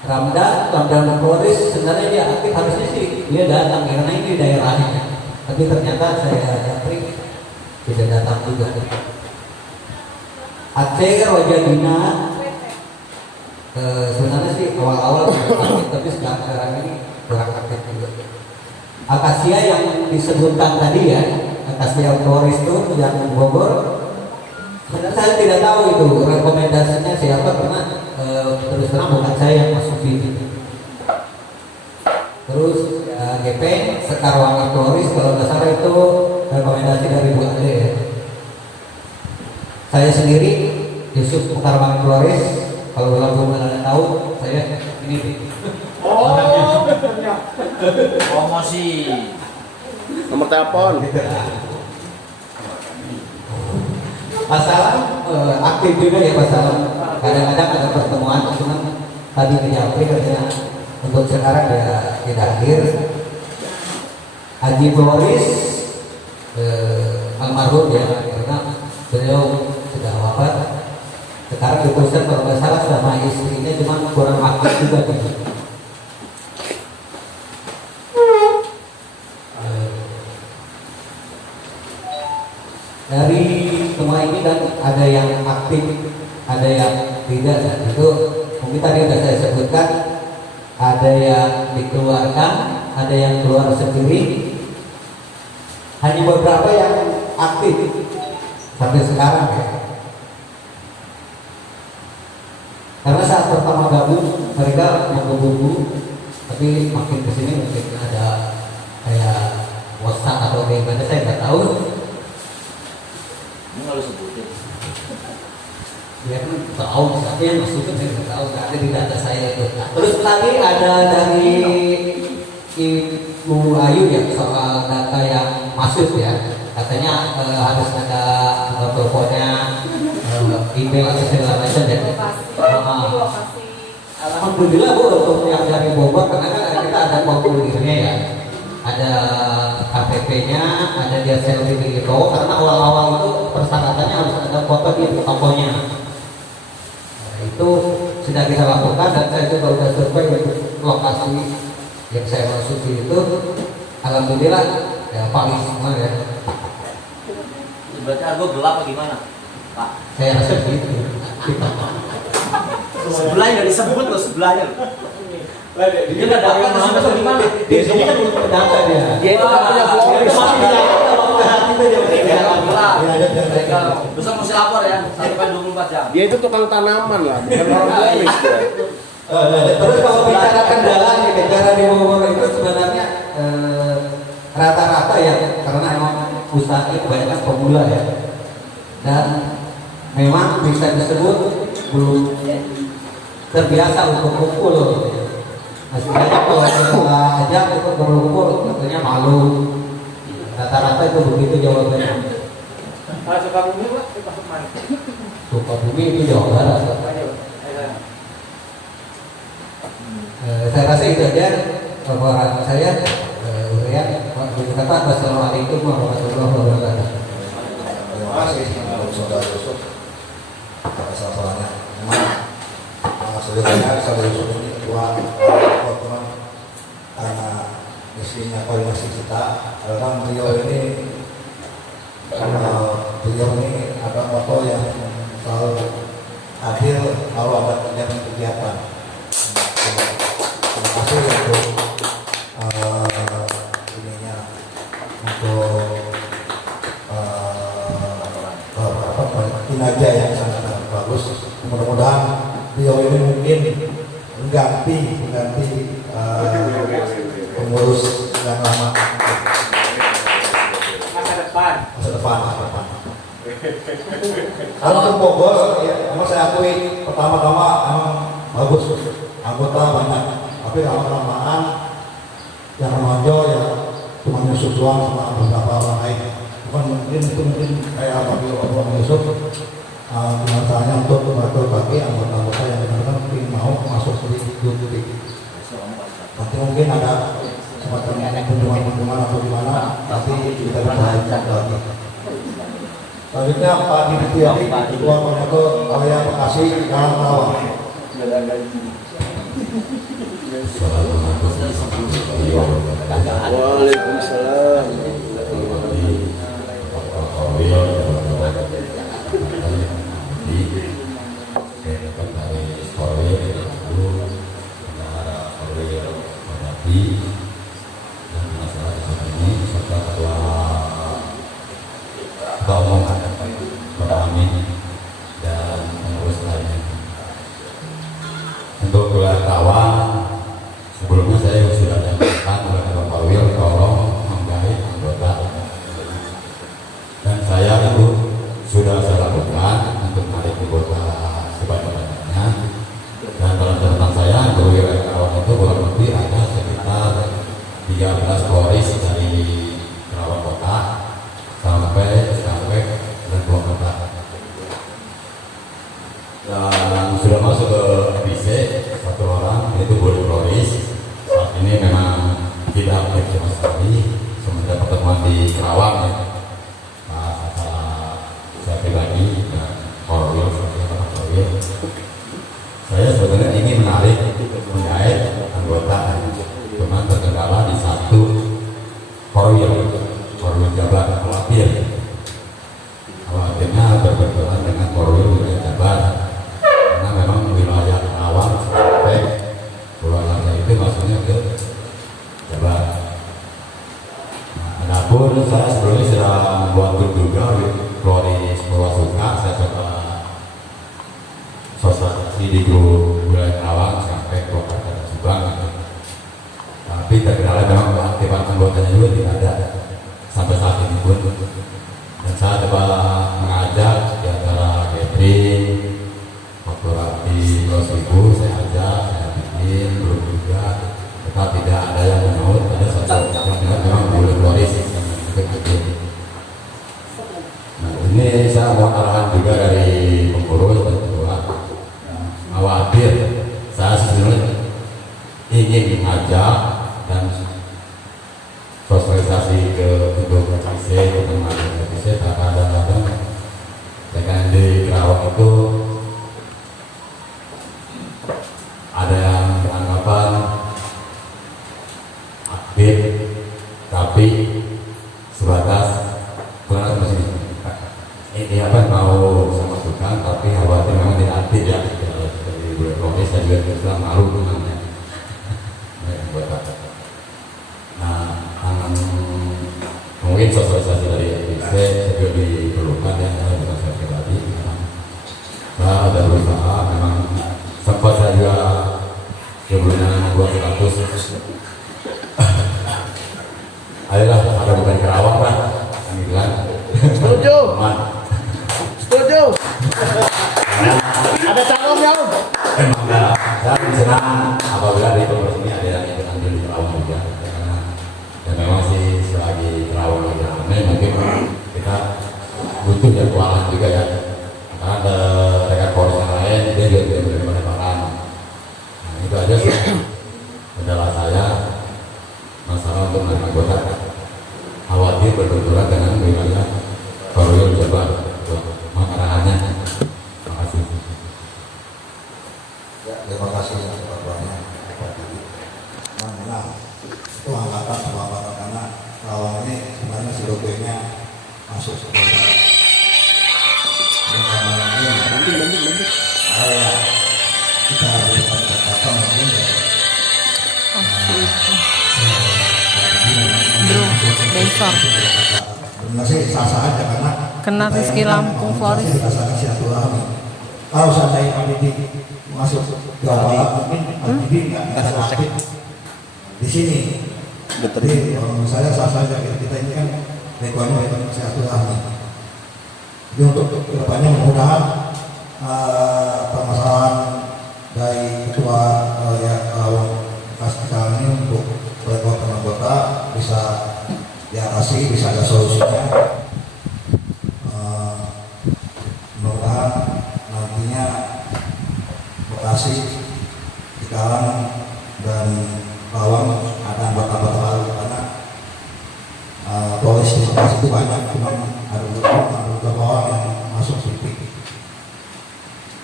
Ramdan Floris sebenarnya dia aktif harusnya sih dia datang karena ini daerahnya. Tapi ternyata saya japri tidak datang juga. Aceh Rojadina sebenarnya sih awal-awal aktif tapi sekarang ini kurang aktif juga. Akasia yang disebutkan tadi ya, Akasia Floris itu yang Bogor Sebenarnya saya tidak tahu itu rekomendasinya siapa karena terus terang bukan saya yang masuk video. Terus GP Sekarwangi Flores kalau nggak salah itu rekomendasi dari Bu Ade ya. Saya sendiri Yusuf Sekarwangi Flores, kalau belum ada tahu saya ini. Promosi. Nomor telepon. Masalah aktif juga ya masalah. Kadang-kadang ada pertemuan, cuman tadi dijawab katanya untuk sekarang ya tidak hadir. Haji Flores almarhum ya karena beliau sudah wafat. Sekarang diteruskan kalau nggak salah sama istrinya cuman kurang aktif juga gitu. Dari semua ini kan ada yang aktif, ada yang tidak. Dan itu mungkin tadi sudah saya sebutkan, ada yang dikeluarkan, ada yang keluar sendiri. Hanya beberapa yang aktif sampai sekarang ya. Karena saat pertama gabung mereka menggebu-gebu, tapi makin kesini mungkin ada kayak WhatsApp atau bagaimana saya nggak tahu. Ini nggak lu sebutin. Dia kan tahu, tapi yang maksudnya saya nggak tahu, nggak ada di data saya itu. Nah, terus tadi ada dari Ibu Ayu ya soal data yang masuk ya, katanya harus ada teleponnya, email atau segala macam ya. Alhamdulillah Bu untuk yang dari Bogor karena kan kita ada formulirnya ya, ada KTP-nya, ada dia selfie di itu karena awal-awal itu persyaratannya harus ada foto di tokonya. Nah, itu sudah kita lakukan dan saya juga sudah survei untuk lokasi yang saya masuki itu, alhamdulillah ya paling semua ya. Berarti argo gelap apa gimana, Pak? Saya rasa gitu. Sebelahnya nggak disebut loh, sebelahnya. Dia nggak dapat nama atau gimana? Di sini kan belum terdata dia. Dia itu nggak punya Flores. Mereka besok mesti lapor ya, 1x24 jam. Dia itu tukang tanaman lah, bukan orang Flores dia. Terus kalau bicara kendala nih, bicara di Bogor itu sebenarnya rata-rata ya karena emang usaha kebanyakan pemula ya, dan memang bisa disebut belum terbiasa untuk kumpul. Masih banyak kalau kita ajak itu kumpul, katanya malu. Rata-rata itu begitu jawabannya. Sukabumi Pak, Sukabumi. Sukabumi itu Jawa Barat. Saya rasa itu aja laporan saya. Ya, kata wassalamualaikum warahmatullahi wabarakatuh. Terima kasih Saudara Yusuf atas laporannya. Memang sebenarnya Saudara Yusuf ini ketua teman karena misinya koordinasi kita adalah beliau ini ada moto yang selalu hadir kalau ada kegiatan. Terima kasih untuk kinerja yang sangat bagus. Mudah-mudahan beliau ini mungkin mengganti pengurus yang lama Masa depan. Kalau ke Bogor, ya, memang saya akui pertama-tama memang bagus, anggota banyak, tapi lama-lamaan yang menonjol ya cuma Yusuf doang sama beberapa orang lain. Bukan mungkin kayak Bapak Yusuf dengan caranya untuk berbagi anggota-anggota yang benar-benar ingin mau masuk di grup. Nanti mungkin ada semacam kunjungan atau gimana, tapi kita bisa lanjutkan lagi. Selanjutnya Pak Dipti Ketua Koordinator Area Bekasi Jalan Rawang. Waalaikumsalam. Ketua Umum Amin sudah masuk ke FIC satu orang yaitu Budi Floris. Saat ini memang tidak aktif sama sekali semenjak pertemuan di Kerawang ya. Pas acara saya pribadi dan Korwil saya sebetulnya ingin menarik menggait anggota, cuma terkendala di satu Korwil Jabar khawatirnya berbenturan dengan Korwil wilayah Jabar, karena memang wilayah Kerawang sampai keluarnya itu maksudnya ke Jabar. Adapun saya sebelumnya sudah membuat grup juga Floris Purwasuka. Saya coba sosialisasi di grup wilayah Kerawang sampai Purwakarta dan Subang gitu. Tapi terkendala memang keaktifan anggotanya juga tidak ada sampai saat ini pun. Dan saya coba mengajak di antara catering, korporasi Rosibu, saya ajak, saya bikin grup juga. Tetap tidak ada yang menurut, ada satu yang memang boleh Floris yang mengikuti aktif. Nah ini saya mau arahan juga dari pengurus dan ketua. Khawatir, saya sebenarnya ingin mengajak dan sosialisasi ke kedua FIC, ke teman-teman FIC, kadang-kadang dengan di Kerawang itu ada yang beranggapan aktif tapi sebatas kurang apa sih? Ini apa mau saya masukkan tapi khawatir memang tidak aktif ya. Dari bulan Romis saya juga tidak malu dengannya. Buat apa? Nah, mungkin sosialisasi dari FIC juga diperlukan ya, bukan saya pribadi. Saya ada berusaha, memang sempat saya juga sebelumnya membuat status. Ayolah, ada bukan Kerawang lah, kami bilang. Setuju. Setuju. Ada calonnya. Memang saya senang apabila di pengurus ini ada yang ikut ambil di Kerawang juga. Dan memang sih selagi Kerawang lagi ramai, mungkin kita butuh jadwalan juga ya. Karena ada rekan polis yang lain, dia juga tidak boleh menemukan. Nah itu aja sih kendala saya, masalah untuk menerima anggota. Khawatir berbenturan dengan wilayah Korwil Jabar. Makarahannya. Terima kasih. Ya, terima kasih atas banyak. Nah, itu angkatan semua karena Kerawang ini sebenarnya silogenya masuk sekolah. Bantu. Ya, kita berikan kata mungkin ya. Bro, besok Benar sih sah-sah aja karena kena Rizky Lampung Floris. Kalau seandainya Pak masuk ke awal mungkin Pak Didi nggak aktif di sini. Jadi saya sah saja kita ini kan ekonomi silaturahmi. Jadi untuk kedepannya mudah-mudahan permasalahan dari ketua Kasih ini untuk anggota bisa diatasi, bisa ada solusinya. Mudah-mudahan nantinya Bekasi, Cikarang dan Kerawang ada anggota-anggota baru karena polisi di Bekasi itu banyak, cuma ada beberapa orang yang masuk sedikit.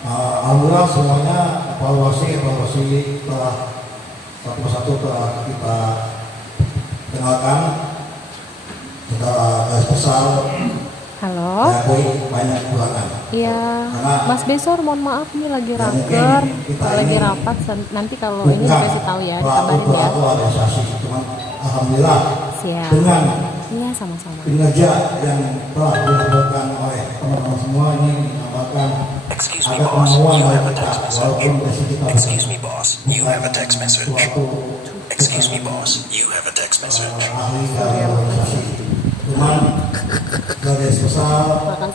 Alhamdulillah semuanya evaluasi telah satu persatu telah kita kenalkan secara garis besar. Halo. Banyak kekurangan. Iya. Mas Besor, mohon maaf ini lagi raker, lagi rapat. Nanti kalau ini dikasih tahu ya, dikabarin ya. Organisasi, cuman alhamdulillah. Siap. Dengan iya sama-sama. kinerja yang telah dilakukan oleh teman-teman semua ini menambahkan ada kemauan dari kita walaupun posisi kita Excuse me, boss. You have a text message. Excuse me, boss. You have a text message. ahli dari organisasi. Cuman garis besar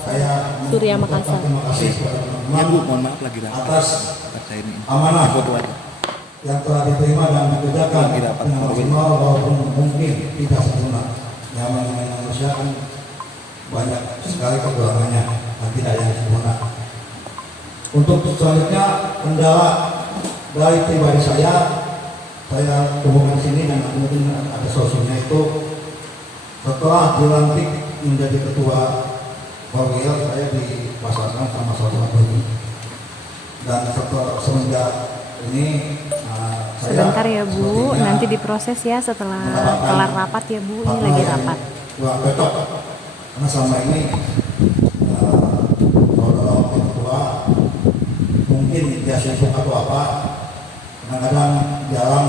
saya Surya Makassar. terima kasih kepada teman-teman atas amanah yang telah diterima dan dikerjakan dengan maksimal walaupun mungkin tidak sempurna. Yang namanya manusia kan banyak sekali kekurangannya dan tidak yang sempurna. Untuk selanjutnya kendala dari pribadi saya hubungan sini dan mungkin ada solusinya itu setelah dilantik menjadi ketua Bawil, saya dipasangkan sama saudara ini dan semenjak ini sebentar ya Bu, nanti diproses ya setelah kelar rapat ya Bu, ini lagi rapat. Wah, cocok karena selama ini saudara ketua mungkin dia sibuk atau apa, kadang-kadang jarang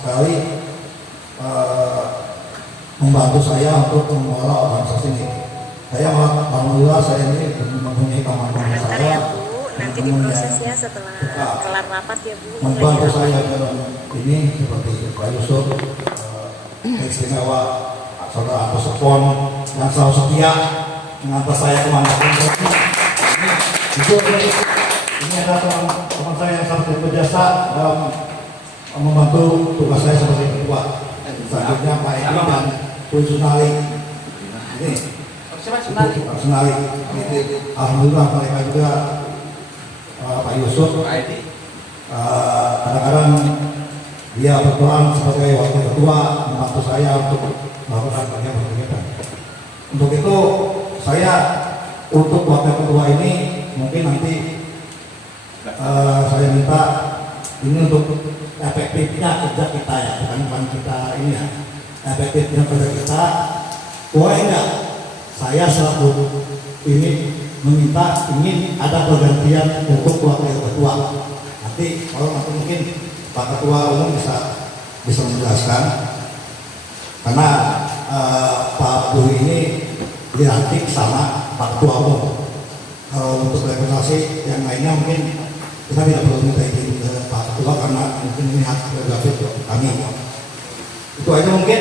sekali membantu saya untuk mengelola organisasi ini. Saya alhamdulillah saya ini mempunyai kawan-kawan saya nanti diproses ya setelah kelar rapat ya Bu, membantu saya dalam ini seperti Pak Yusuf, istimewa saudara Agus Sepon yang selalu setia mengantar saya kemana-pun. Ini adalah teman saya yang sangat berjasa dalam membantu tugas saya sebagai ketua. Selanjutnya Pak Edi dan Bu Sunali. Ini Pak Sunali. Alhamdulillah mereka juga Pak Yusuf. Kadang-kadang dia berperan sebagai wakil ketua membantu saya untuk melakukan kegiatan. Untuk itu untuk wakil ketua ini mungkin nanti saya minta ini untuk efektifnya kerja kita ya, bukan kita ini ya, efektifnya kerja kita. Boleh enggak saya selaku ini ingin ada pergantian untuk wakil ketua. Nanti kalau mungkin Pak Ketua Umum bisa menjelaskan karena Pak Abdul ini dilantik sama Pak Ketua Umum. Kalau untuk rekomendasi yang lainnya mungkin kita tidak perlu minta izin ke Pak Ketua karena mungkin ini hak prerogatif kami. Itu aja mungkin.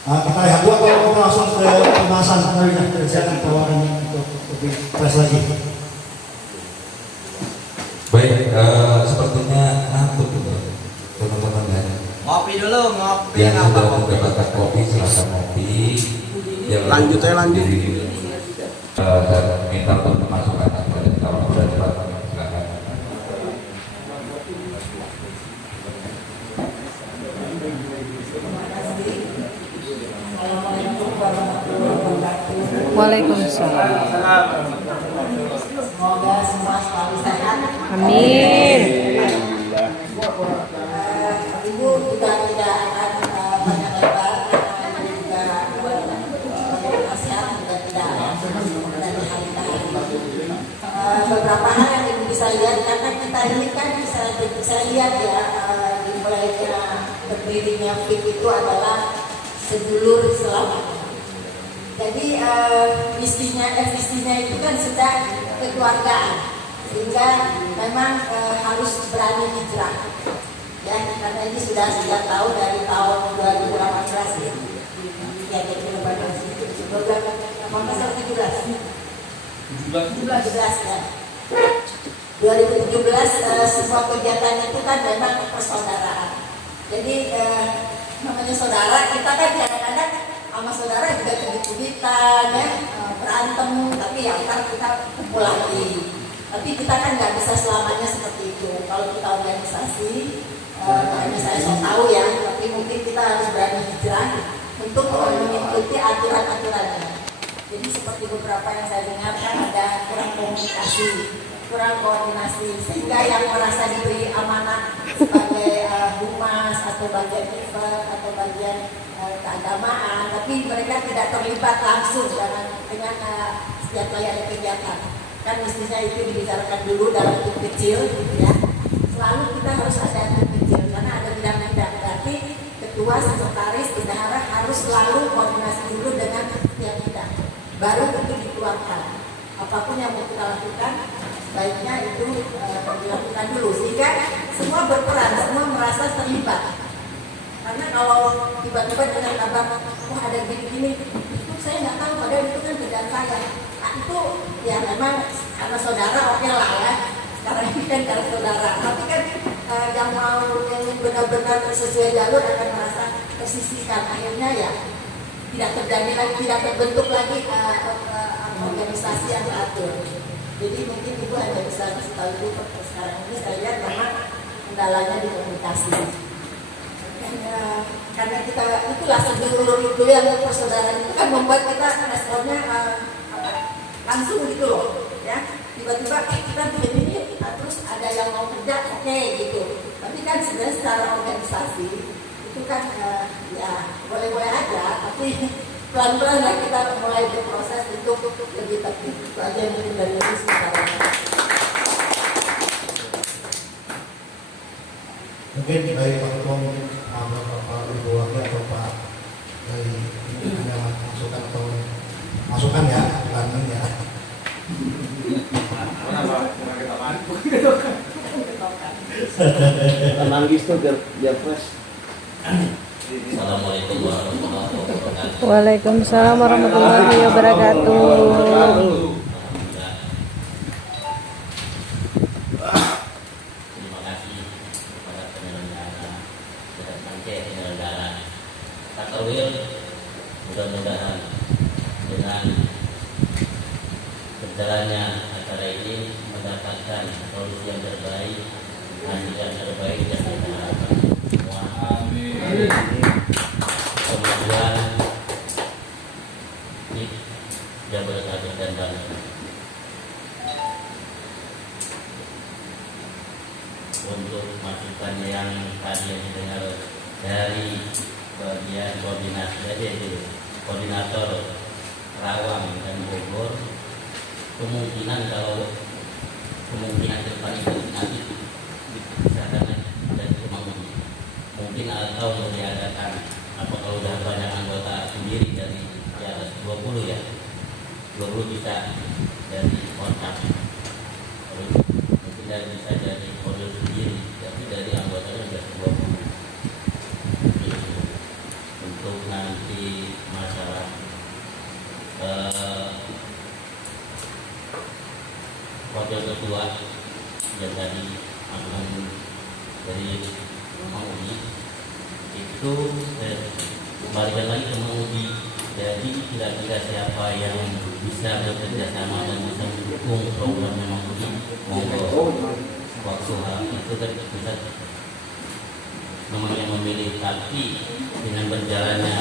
Kita lihat dulu kalau kita langsung ke pembahasan kerjaan tawaran untuk lebih fresh lagi. Baik, sepertinya ngantuk gitu teman-teman ya. Ngopi dulu, ngopi. Yang sudah mendapatkan kopi silakan ngopi. Yang lanjut. Saya minta untuk memasukkan kepada tawaran sudah cepat silakan. Waalaikumsalam. Semoga semua selalu sehat. Amin. Ibu juga tidak akan banyak lebar karena juga banyak nasihat juga tidak dari hari-hari. Beberapa hal yang ibu bisa lihat karena kita ini kan bisa lihat ya dimulainya berdirinya FIP itu adalah sedulur selamat. Jadi visinya itu kan sudah kekeluargaan, sehingga memang harus berani hijrah. Ya, karena ini sudah sejak tahun dari tahun 2018 ya. Ya, jadi 2018 ya. 2017 semua kegiatan itu kan memang persaudaraan. Jadi namanya saudara, kita kan kadang-kadang sama saudara juga kebit-kebitan ya, berantem, tapi ya kan kita kumpul lagi. Tapi kita kan nggak bisa selamanya seperti itu. Kalau kita organisasi, saya so tahu ya, tapi mungkin kita harus berani hijrah untuk mengikuti aturan-aturannya. Jadi seperti beberapa yang saya dengar kan ada kurang komunikasi, kurang koordinasi, sehingga yang merasa diberi amanah sebagai humas atau bagian event atau bagian keagamaan, tapi mereka tidak terlibat langsung dengan setiap kali ada kegiatan. Kan mestinya itu dibicarakan dulu dalam tim kecil, gitu ya. Selalu kita harus ada tim kecil karena ada bidang-bidang. Berarti ketua, sekretaris, bendahara harus selalu koordinasi dulu dengan setiap bidang. Baru itu dikeluarkan. Apapun yang mau kita lakukan, baiknya itu dilakukan dulu sehingga semua berperan, semua merasa terlibat. Karena kalau tiba-tiba dengan kabar, wah ada gini-gini, itu saya nggak tahu, padahal itu kan kerjaan saya. Nah, itu ya memang karena saudara oke lah ya. Sekarang ini kan karena saudara, tapi kan yang mau yang benar-benar sesuai jalur akan merasa tersisihkan. Akhirnya ya tidak terjadi lagi, tidak terbentuk lagi organisasi yang teratur. Jadi mungkin ibu hanya bisa kasih tahu ibu sekarang ini saya lihat memang kendalanya di komunikasi. Karena kita itulah sedulur-dulur yang persaudaraan itu kan membuat kita responnya langsung gitu loh, ya. Tiba-tiba kita bikin ini, terus ada yang mau kerja, oke gitu. Tapi kan sebenarnya secara organisasi itu kan ya boleh-boleh aja, tapi pelan-pelan lah kita mulai berproses untuk lebih tertib. Itu aja yang mungkin dari ini sekarang. Mungkin dari Pak Ketua, Bapak Ibu Wakil atau Pak dari ini ada masukan ya, bukan ini ya. Nangis tuh biar fresh. Assalamualaikum warahmatullahi wabarakatuh. Waalaikumsalam warahmatullahi wabarakatuh. Terima kasih kepada penyelenggara penyelenggara Takarwil. Mudah-mudahan dengan berjalannya acara ini mendapatkan solusi yang terbaik, hasil yang terbaik yang kita harapkan semua. Amin. Kemudian di Jabodetabek dan Banten untuk masukan yang tadi yang didengar dari bagian koordinasi yaitu koordinator Rawang dan Bogor, kemungkinan depan itu nanti misalkan dari Temanggung mungkin atau mau diadakan apa kalau sudah banyak anggota sendiri dari di atas 20 ya 20 bisa dari kontak mungkin dari bisa dari audio sendiri tapi dari anggotanya sudah 20 gitu. Untuk nanti masalah wakil ketua yang tadi akan dari Maudi itu kembalikan lagi ke Maudi. Jadi kira-kira siapa yang bisa bekerja sama dan bisa mendukung program Maudi, monggo waktu itu kan bisa namanya memilih, tapi dengan berjalannya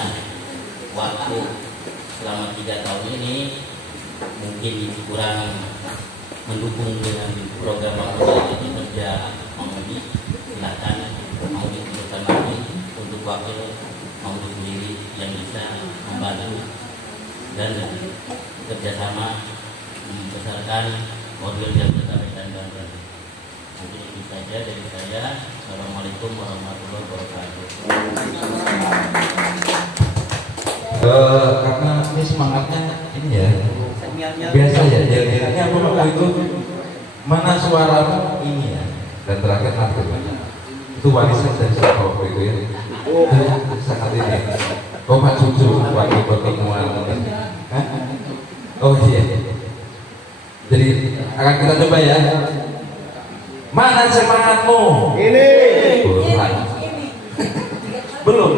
waktu selama 3 tahun ini mungkin kurang mendukung dengan program Maudi itu kerja Maudi, silakan Maudi teruskan lagi untuk wakil Maudi sendiri yang bisa membantu dan kerjasama membesarkan model yang Jabodetabek dan Banten. Mungkin itu saja dari saya. Assalamualaikum warahmatullahi wabarakatuh. Karena ini semangatnya ini ya biasa ya, jadi apa waktu itu mana suaramu ini ya, dan terakhir nanti itu warisan dari siapa waktu itu ya, sangat ini Pak Cucu waktu pertemuan. Oh iya, jadi akan kita coba ya. Mana semangatmu? Ini belum.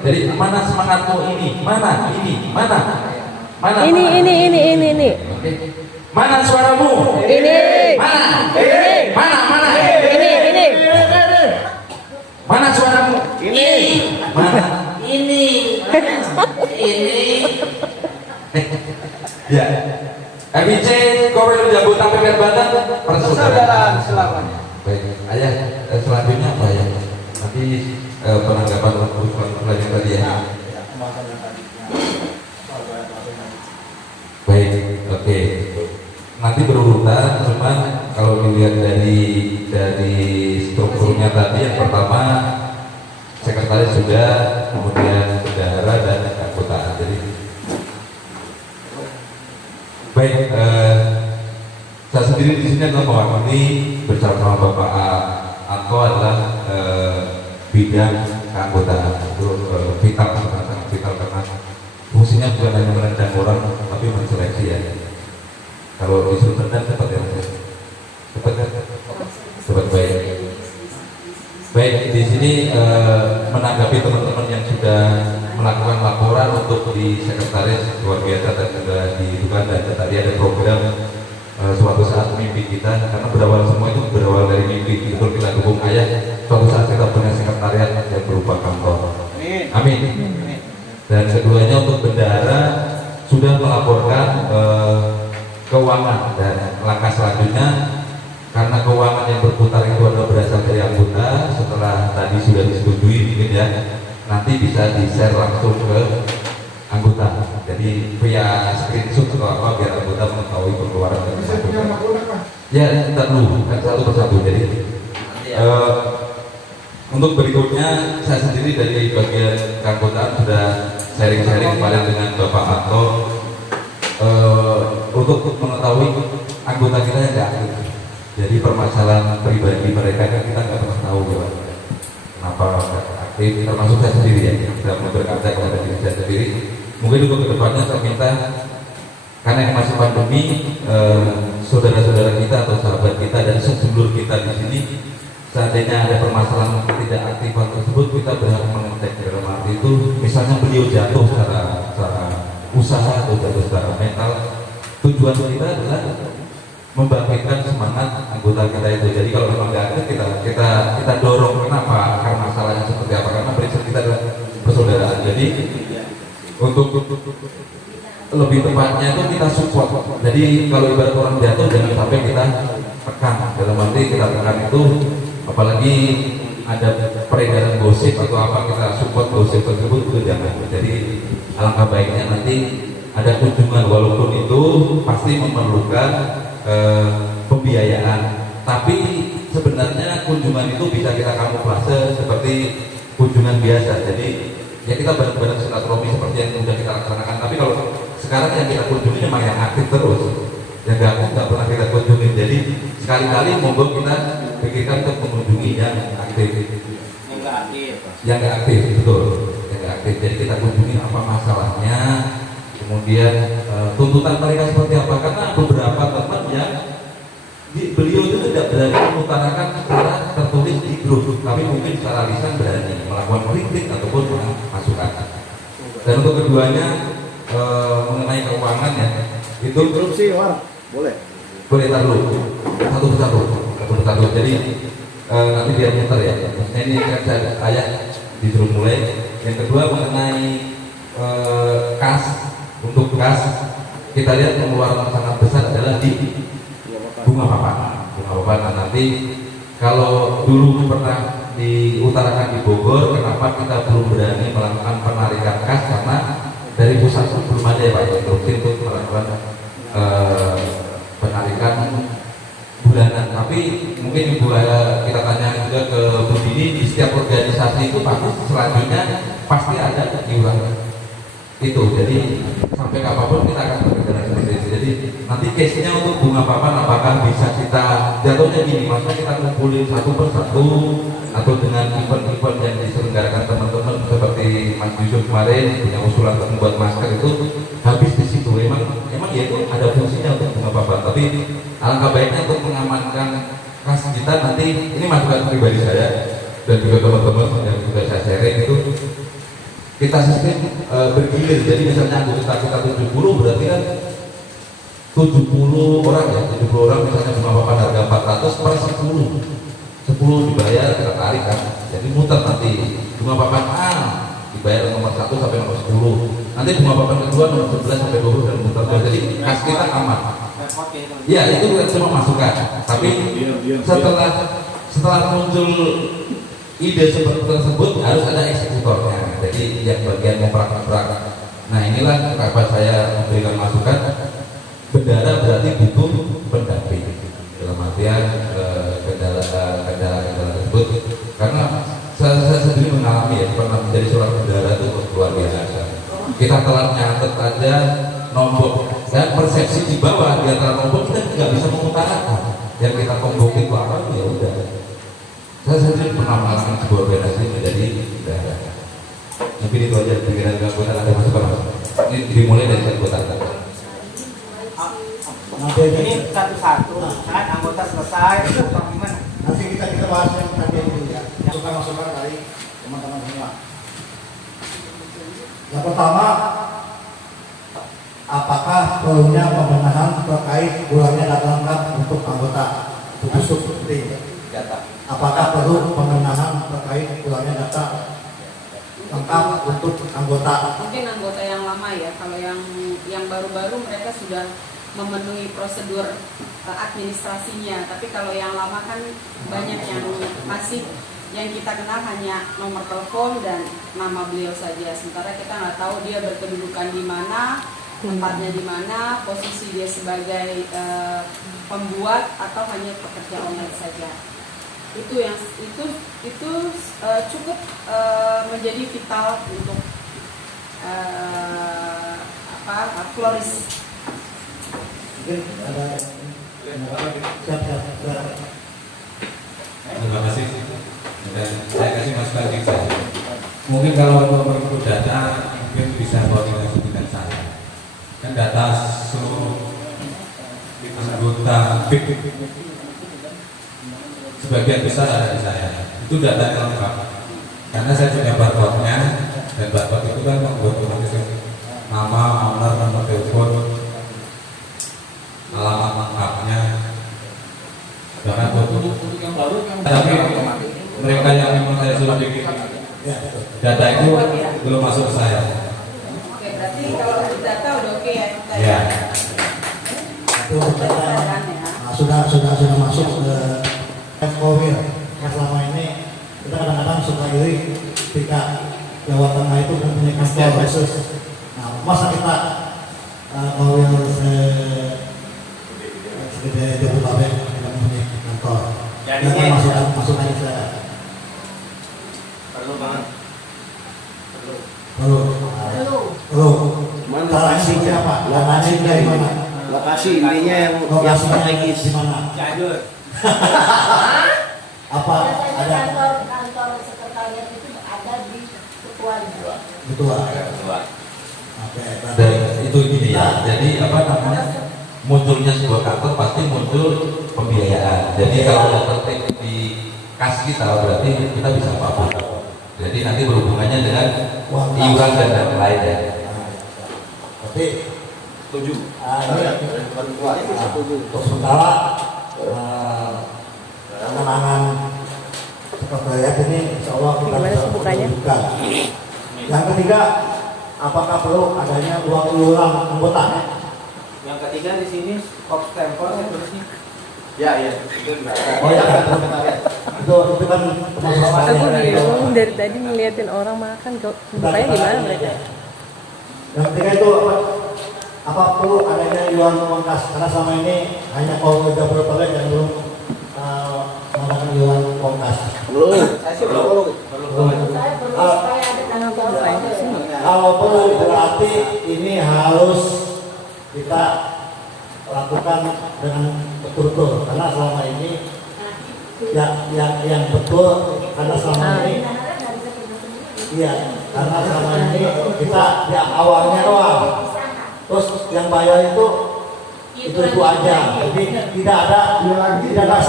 Jadi mana semangatmu ini? Mana? Ini mana? Mana? Ini. Mana suaramu? Ini. Mana? Ini. Mana? Ini. Mana suaramu? Ini. Mana? Ini. Ya. MIC Korwil Jabodetabek dan Banten persaudaraan selamanya. Baik, ayah selanjutnya apa ya? Nanti penanggapan usulan yang tadi ya. Baik, oke. Nanti berurutan, cuman kalau dilihat dari strukturnya tadi, yang pertama sekretaris sudah, kemudian bendahara dan keanggotaan. Jadi baik, saya sendiri di sini adalah mewakili bersama Bapak Anto adalah bidang keanggotaan, itu vital karena fungsinya bukan hanya menendang orang tapi menseleksi ya. Kalau disuruh tendang cepat ya, cepat baik. Baik, di sini menanggapi teman-teman yang sudah melakukan laporan untuk di sekretaris luar biasa dan sudah diduga, dan tadi ada program suatu saat mimpi kita, karena berawal semua itu berawal dari mimpi. Betul kita dukung ayah, suatu saat kita punya sekretariat yang berupa kantor. Amin. Dan keduanya untuk bendahara sudah melaporkan keuangan, dan langkah selanjutnya karena keuangan yang berputar itu adalah berasal dari anggota, setelah tadi sudah disetujui mungkin ya, nanti bisa di-share langsung ke anggota. Jadi via screenshot atau apa biar anggota mengetahui pengeluaran dari anggota. Ya, kita dulu kan satu persatu. Jadi untuk berikutnya saya sendiri dari bagian keanggotaan sudah sharing-sharing kemarin dengan Bapak Anto untuk mengetahui anggota kita yang tidak aktif. Jadi permasalahan pribadi mereka kan kita nggak pernah tahu ya, kenapa nggak aktif. Termasuk saya sendiri ya, tidak mau berkata kepada diri saya sendiri. Mungkin untuk kedepannya saya minta, karena ini masih pandemi, saudara-saudara kita atau sahabat kita dan sedulur kita di sini, seandainya ada permasalahan tidak aktifan tersebut, kita berhak mengecek dalam arti itu, misalnya beliau jatuh secara usaha atau jatuh secara mental, tujuan kita adalah membangkitkan semangat anggota kita itu. Jadi kalau memang nggak ada, kita dorong. Kenapa? Karena masalahnya seperti apa? Karena prinsip kita adalah persaudaraan. Jadi untuk lebih tepatnya itu kita support. Jadi kalau ibarat orang jatuh, jangan sampai kita tekan. Dalam arti kita tekan itu, apalagi ada peredaran gosip atau apa, kita support gosip tersebut itu jangan. Jadi alangkah baiknya nanti ada kunjungan, walaupun itu pasti memerlukan pembiayaan, tapi sebenarnya kunjungan itu bisa kita kamuflase seperti kunjungan biasa. Jadi ya kita bareng-bareng silaturahmi seperti yang sudah kita laksanakan. Tapi kalau sekarang yang kita kunjungi memang yang aktif terus, yang nggak pernah kita kunjungin. Jadi sekali-kali monggo kita pikirkan untuk mengunjungi yang aktif. Yang nggak aktif, betul, yang nggak aktif. Jadi kita kunjungi apa masalahnya, kemudian tuntutan mereka seperti apa. Karena beberapa teman yang beliau itu tidak berani mengutarakan secara tertulis di grup, tapi mungkin secara lisan berani melakukan kritik ataupun masukan. Dan untuk keduanya mengenai keuangan ya, itu Interupsi, War. Boleh taruh satu persatu. Jadi nanti biar muter ya. Maksudnya ini kan saya disuruh mulai. Yang kedua mengenai kas. Untuk kas kita lihat pengeluaran sangat besar adalah di bunga papan. Nah, nanti kalau dulu pernah diutarakan di Bogor, kenapa kita belum berani melakukan penarikan kas? Karena dari pusat belum ada ya Pak, instruksi untuk melakukan penarikan bulanan. Tapi mungkin kita tanya juga ke Bu Dini, di setiap organisasi itu pasti selanjutnya pasti ada iuran itu. Jadi sampai kapanpun kita akan berjalan seperti itu. Jadi nanti case-nya untuk bunga papan apakah bisa kita jatuhnya gini, maksudnya kita kumpulin satu persatu atau dengan event-event yang diselenggarakan teman-teman seperti Mas Yusuf kemarin punya usulan untuk membuat masker, itu habis di situ. Emang ya itu ada fungsinya untuk bunga papan, tapi alangkah baiknya untuk mengamankan kas kita nanti. Ini masukan pribadi saya dan juga teman-teman yang sudah saya sharing, itu kita sistem bergilir. Jadi misalnya anggota kita 70, berarti kan 70 orang ya, 70 orang misalnya bunga papan harga 400 per 10 dibayar, kita tarik kan. Jadi muter nanti bunga papan A dibayar nomor 1 sampai nomor 10, nanti bunga papan kedua nomor 11 sampai 20 dan muter. Jadi kas kita aman. Ya itu cuma masukan. Tapi setelah muncul ide seperti tersebut harus ada eksekutornya. Jadi yang bagian memprak-prak. Nah inilah kenapa saya memberikan masukan. Bendara berarti butuh pendamping dalam artian kendala tersebut. Karena saya sendiri mengalami ya, pernah menjadi seorang bendara itu luar biasa. Kita telat nyatet aja nombok, dan persepsi di bawah di antara nombok kita nggak bisa mengutarakan. Yang kita kombokin itu apa ya udah. Saya sendiri pernah mengalami sebuah organisasi menjadi bendara. Mungkin itu aja pikiran keanggotaan. Ada masukan Mas? Ini dimulai dari keanggotaan. Ini satu-satu, kan anggota selesai, itu gimana? Nanti kita bahas yang tadi dulu ya. Masukan dari teman-teman semua. Yang pertama, apakah perlunya pembenahan terkait ulangnya data lengkap untuk anggota Putusuk seperti Data. apakah perlu pembenahan terkait ulangnya data lengkap untuk anggota? Mungkin anggota yang lama ya, kalau yang baru-baru mereka sudah memenuhi prosedur administrasinya, tapi kalau yang lama kan banyak yang masih yang kita kenal hanya nomor telepon dan nama beliau saja, sementara kita nggak tahu dia berkedudukan di mana, tempatnya di mana, posisi dia sebagai pembuat atau hanya pekerja online saja. Itu cukup menjadi vital untuk floris. Mungkin ada Terima kasih. Dan saya kasih masukan saja. Mungkin kalau nomor data mungkin bisa koordinasi dengan saya. Kan data seluruh anggota BIK sebagian besar ada di saya. Itu data yang lengkap. Karena saya punya barcode-nya dan barcode itu kan membuat otomatis nama, owner, nomor telepon, alamat lengkapnya. Bahkan untuk yang baru tapi mereka yang memang saya suruh bikin data itu belum masuk ke saya. Oke, berarti kalau data udah oke ya? Ya. Itu sudah masuk ke FOWIL. Yang selama ini kita kadang-kadang suka iri ketika Jawa Tengah itu mempunyai kantor khusus. Nah, masa kita FOWIL segede Jabodetabek tidak mempunyai kantor. Jadi masuk aja saya. Perlu banget. Perlu. Cara intinya apa? Lokasi dari mana? Lokasi intinya yang strategis di mana? Jadul. Apa ada kantor sekretariat itu ada di ketuanya. ketua? Oke. Dan itu gini ya. Jadi apa namanya? Munculnya sebuah kantor pasti muncul pembiayaan. Jadi kalau yang tertib di kas kita berarti kita bisa apa? Jadi nanti berhubungannya dengan iuran dan lain ya. Tapi setuju. Untuk sementara penanganan sekretariat ini insya Allah kita bisa buka. Yang ketiga, apakah perlu adanya uang iuran anggota? Yang ketiga di sini box stempel saya tulisnya. Ya. Oh ya, itu kan termasuk Aku bingung dari tadi ngeliatin orang makan, bukanya gimana mereka? Yang ketiga itu apa perlu adanya iuran uang kas? Karena selama ini hanya kaum Jabodetabek yang belum menggunakan iuran uang kas. Belum. Saya sih perlu. Saya perlu supaya ada tanggung jawab. Kalau perlu berarti ini harus kita lakukan dengan betul-betul karena selama ini yang betul karena selama ini karena selama ini kita di awalnya doang terus yang bayar itu aja jadi tidak ada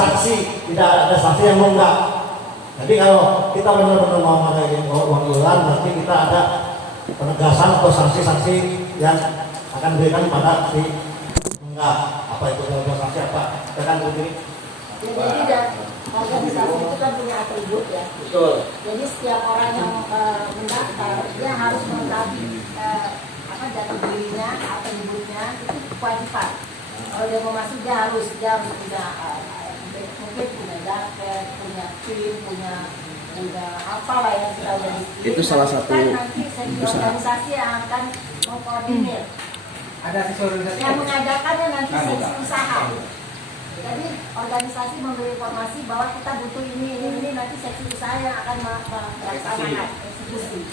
saksi yang nunggak. Jadi kalau kita benar-benar mau ngadain uang iuran berarti kita ada penegasan atau sanksi-sanksi yang akan diberikan pada si enggak apa itu sanksi apa tekan begini. Jadi organisasi itu kan punya atribut ya. Betul. Jadi setiap orang yang mendaftar dia harus melengkapi data dirinya, atributnya itu kewajiban. Kalau dia mau masuk dia harus punya mungkin punya jaket, punya pin, punya apa lah yang kita udah disediakan. Itu salah satu nanti organisasi yang akan mengkoordinir. Ada sisi organisasi Yang mengadakannya nanti seksi usaha. Jadi organisasi memberi informasi bahwa kita butuh ini nanti seksi usaha yang akan melaksanakan eksekusi.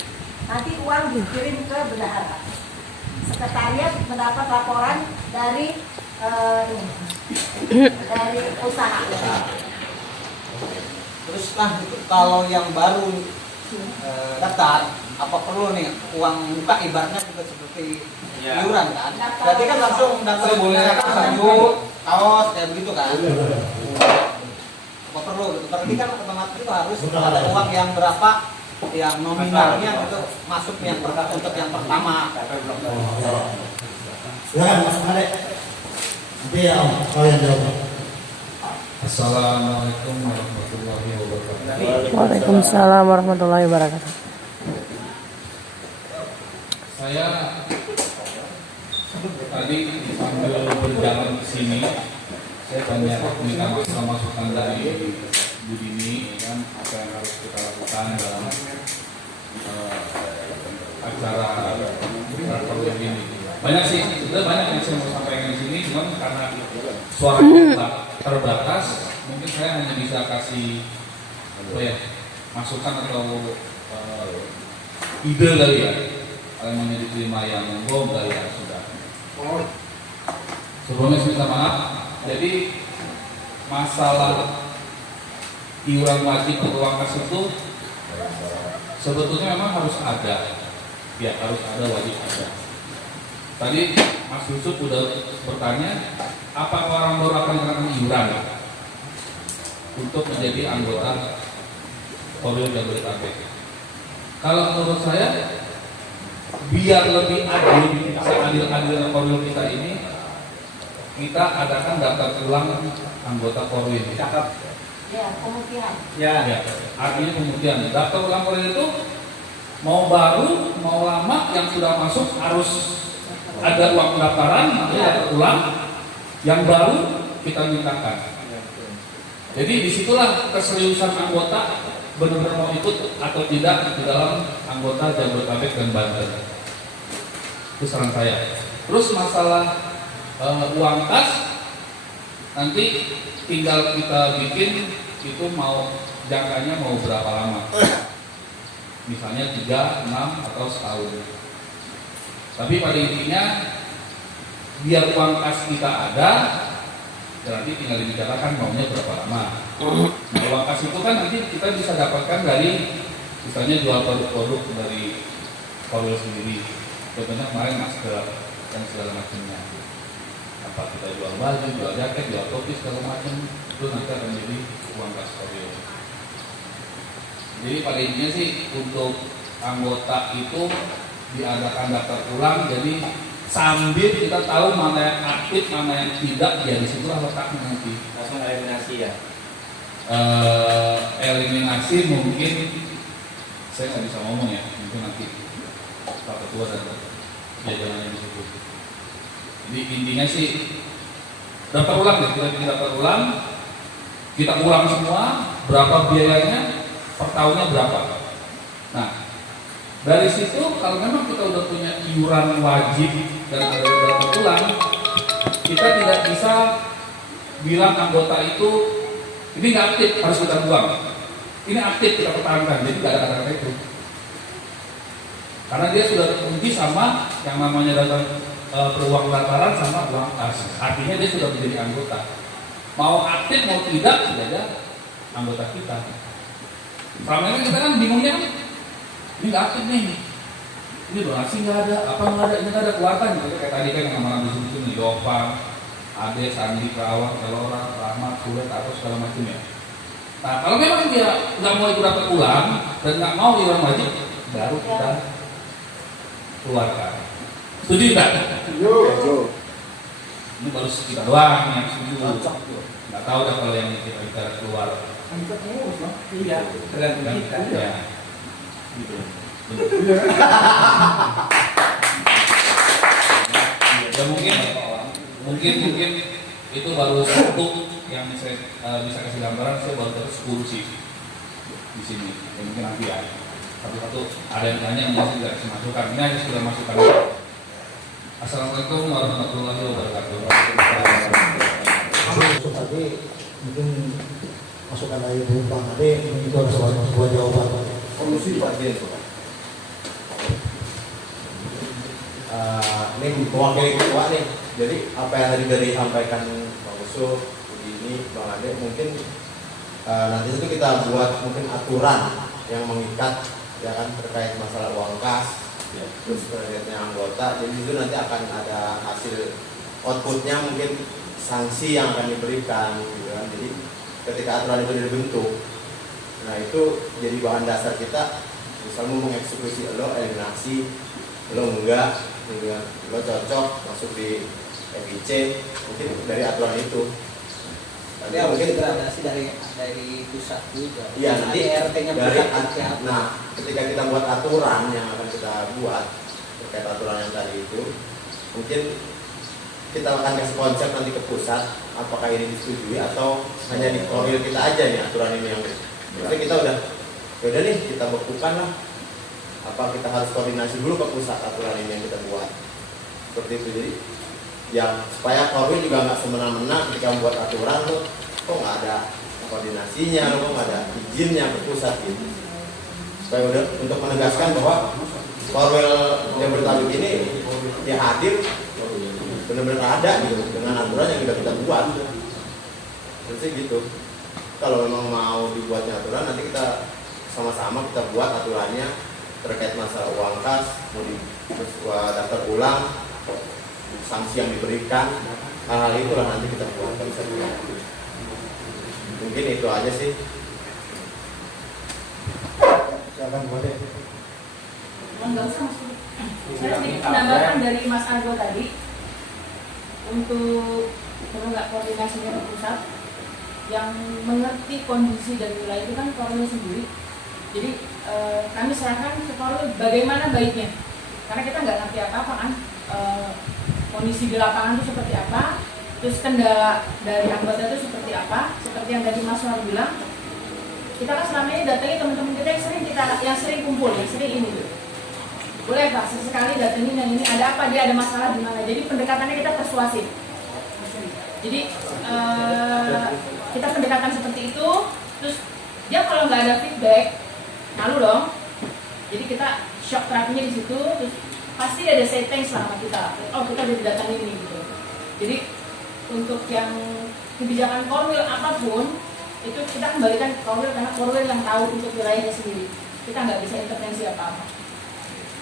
Nanti uang dikirim ke bendahara. Sekretariat mendapat laporan dari usaha. Terus kalau yang baru daftar, apa perlu nih uang muka ibaratnya juga seperti iuran kan? Berarti kan langsung daftar baju, kaos kayak begitu kan? Apa perlu? Berarti kan otomatis itu harus ada uang yang berapa yang nominalnya untuk masuk yang untuk yang pertama. Silakan Mas Adek. Nanti ya Om, kalian jawab. Assalamualaikum warahmatullahi wabarakatuh. Waalaikumsalam warahmatullahi wabarakatuh. Saya tadi sambil berjalan ke sini, saya banyak minta masukan dari Bu Dini, kan apa yang harus kita lakukan dalam acara program ini. Banyak sih, sudah banyak yang saya mau sampaikan di sini, cuma karena suara kita terbatas, mungkin saya hanya bisa kasih masukan atau ide kali ya. Kalau mau diterima yang monggo, kali ya sudah. Sebelumnya saya minta maaf. Jadi masalah iuran wajib atau uang kas itu sebetulnya memang harus ada, ya harus ada, wajib ada. Tadi Mas Yusuf sudah bertanya, apakah orang baru akan dikenakan iuran untuk menjadi anggota Korwil Jabodetabek? Kalau menurut saya, biar lebih adil, seadil-adil Korwil kita ini, kita adakan daftar ulang anggota Korwil. Ya, pemutihan. Ya, artinya pemutihan. Daftar ulang Korwil itu mau baru, mau lama, yang sudah masuk harus ada uang pendaftaran, nanti daftar ulang. Yang baru kita mintakan. Jadi disitulah keseriusan anggota benar-benar mau ikut atau tidak di dalam anggota Jabodetabek dan Banten. Itu saran saya. Terus masalah uang kas, nanti tinggal kita bikin itu mau jangkanya mau berapa lama. Misalnya 3, 6, atau setahun. Tapi pada intinya biar uang kas kita ada, nanti tinggal dibicarakan maunya berapa lama. Nah, uang kas itu kan nanti kita bisa dapatkan dari misalnya jual produk-produk dari Korwil sendiri. Contohnya kemarin masker dan segala macamnya. Apa kita jual baju, jual jaket, jual topi segala macam, itu nanti akan jadi uang kas Korwil. Jadi pada intinya sih untuk anggota itu diadakan daftar ulang, jadi sambil kita tahu mana yang aktif, mana yang tidak, ya disitulah letaknya nanti. Langsung eliminasi ya? Eliminasi mungkin saya nggak bisa ngomong ya, mungkin nanti Pak Ketua dan jajarannya di situ. Jadi intinya sih daftar ulang ya, kita bikin daftar ulang, kita ulang semua, berapa biayanya, per tahunnya berapa. Nah, dari situ kalau memang kita udah punya iuran wajib dan ada daftar ulang, kita tidak bisa bilang anggota itu ini nggak aktif harus kita buang. Ini aktif kita pertahankan, jadi nggak ada kata-kata itu. Karena dia sudah terkunci sama yang namanya daftar peruang daftaran sama uang kas. Artinya dia sudah menjadi anggota. Mau aktif mau tidak sudah ada anggota kita. Selama ini kita kan bingungnya kan, ini nggak aktif nih, ini donasi nggak ada, apa nggak ada, ini nggak ada keluarkan gitu. Kayak tadi kan yang nama-nama di situ nih, Yopang, Ade, Sandi, Kerawang, Elora, Rahmat, Sulet, atau segala macam ya. Nah kalau memang dia nggak mau ikut daftar ulang dan nggak mau iuran wajib, baru kita keluarkan. Setuju nggak? Setuju. Ini baru kita doang yang setuju. Nggak tahu dah kalau yang kita keluar. Iya, tergantung kita. Ya. Gitu. Ya mungkin itu baru satu yang saya bisa kasih gambaran. Saya baru terus 10 sih di sini. Ya, mungkin nanti ya satu-satu ada yang tanya mungkin tidak kasih masukan. Ini hanya sudah masukan. Assalamualaikum warahmatullahi wabarakatuh. Masuk tadi mungkin masukan dari Bu Bang Ade itu ada sebuah jawaban. Solusi Pak Jen. Ini mewakili ketua nih. Jadi apa yang tadi dari sampaikan Pak Yusuf, ini Bang Ade, mungkin nanti itu kita buat mungkin aturan yang mengikat ya kan terkait masalah uang kas, ya, terus terkaitnya anggota. Jadi itu nanti akan ada hasil outputnya, mungkin sanksi yang akan diberikan, gitu kan. Jadi ketika aturan itu dibentuk, nah itu jadi bahan dasar kita, misalnya mengeksekusi lo eliminasi lo enggak, lo cocok masuk di FIC, mungkin dari aturan itu. Tapi mungkin gradasi dari pusat juga. Iya, nanti RT-nya dari pusat. nah, ketika kita buat aturan yang akan kita buat terkait aturan yang tadi itu, mungkin kita akan kasih konsep nanti ke pusat, apakah ini disetujui atau hanya di koril kita aja nih aturan ini yang berarti kita udah nih kita bekukan lah, apa kita harus koordinasi dulu ke pusat aturan ini yang kita buat seperti itu. Jadi ya supaya koril juga nggak semena-mena ketika membuat aturan lo kok nggak ada koordinasinya, lo kok nggak ada izinnya ke pusat gitu, supaya udah untuk menegaskan bahwa koril yang bertajuk ini dia hadir benar-benar ada gitu dengan aturan yang sudah kita buat. Terus gitu. Kalau memang mau dibuatnya aturan, nanti kita sama-sama kita buat aturannya terkait masalah uang kas, mau daftar ulang, sanksi yang diberikan, hal-hal itulah nanti kita buat. Mungkin itu aja sih. Silakan boleh. Enggak usah Mas. Saya sedikit menambahkan dari Mas Argo tadi untuk perlu nggak koordinasinya ke pusat yang mengerti kondisi dan wilayah itu kan koril sendiri. Jadi kami serahkan ke koril bagaimana baiknya, karena kita nggak ngerti apa-apa kan, kondisi di lapangan itu seperti apa, terus kendala dari anggota itu seperti apa. Seperti yang tadi Mas War bilang, kita kan selama ini datangi teman-teman kita yang sering kumpul, yang sering ini gitu. Boleh Pak, sesekali datengin yang ini ada apa, dia ada masalah di mana. Jadi pendekatannya kita persuasif. Jadi kita pendekatan seperti itu, terus dia kalau nggak ada feedback, malu dong. Jadi kita shock terapinya di situ, terus pasti ada say thanks sama kita. Oh kita udah didatangin ini gitu. Jadi untuk yang kebijakan korwil apapun itu kita kembalikan ke korwil karena korwil yang tahu untuk wilayahnya sendiri. Kita nggak bisa intervensi apa-apa.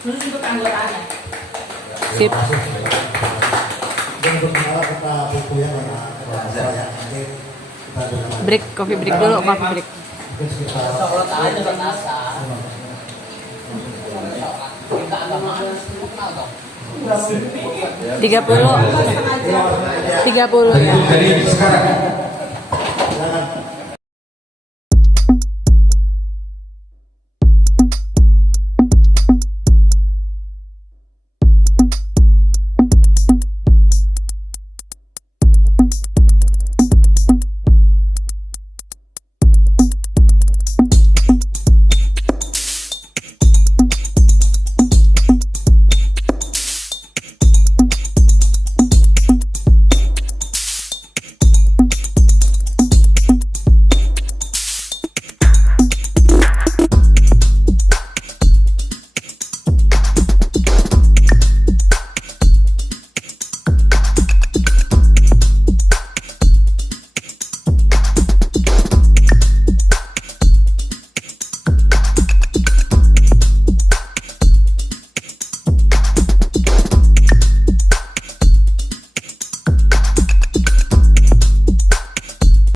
Terus untuk keanggotaannya. Sip. Untuk kita buku ya saya nanti kita Break, coffee break dulu, coffee break. mungkin sekitar Kalau tak ada rasa. Kita agama kenal dong. 30 ya. Dari sekarang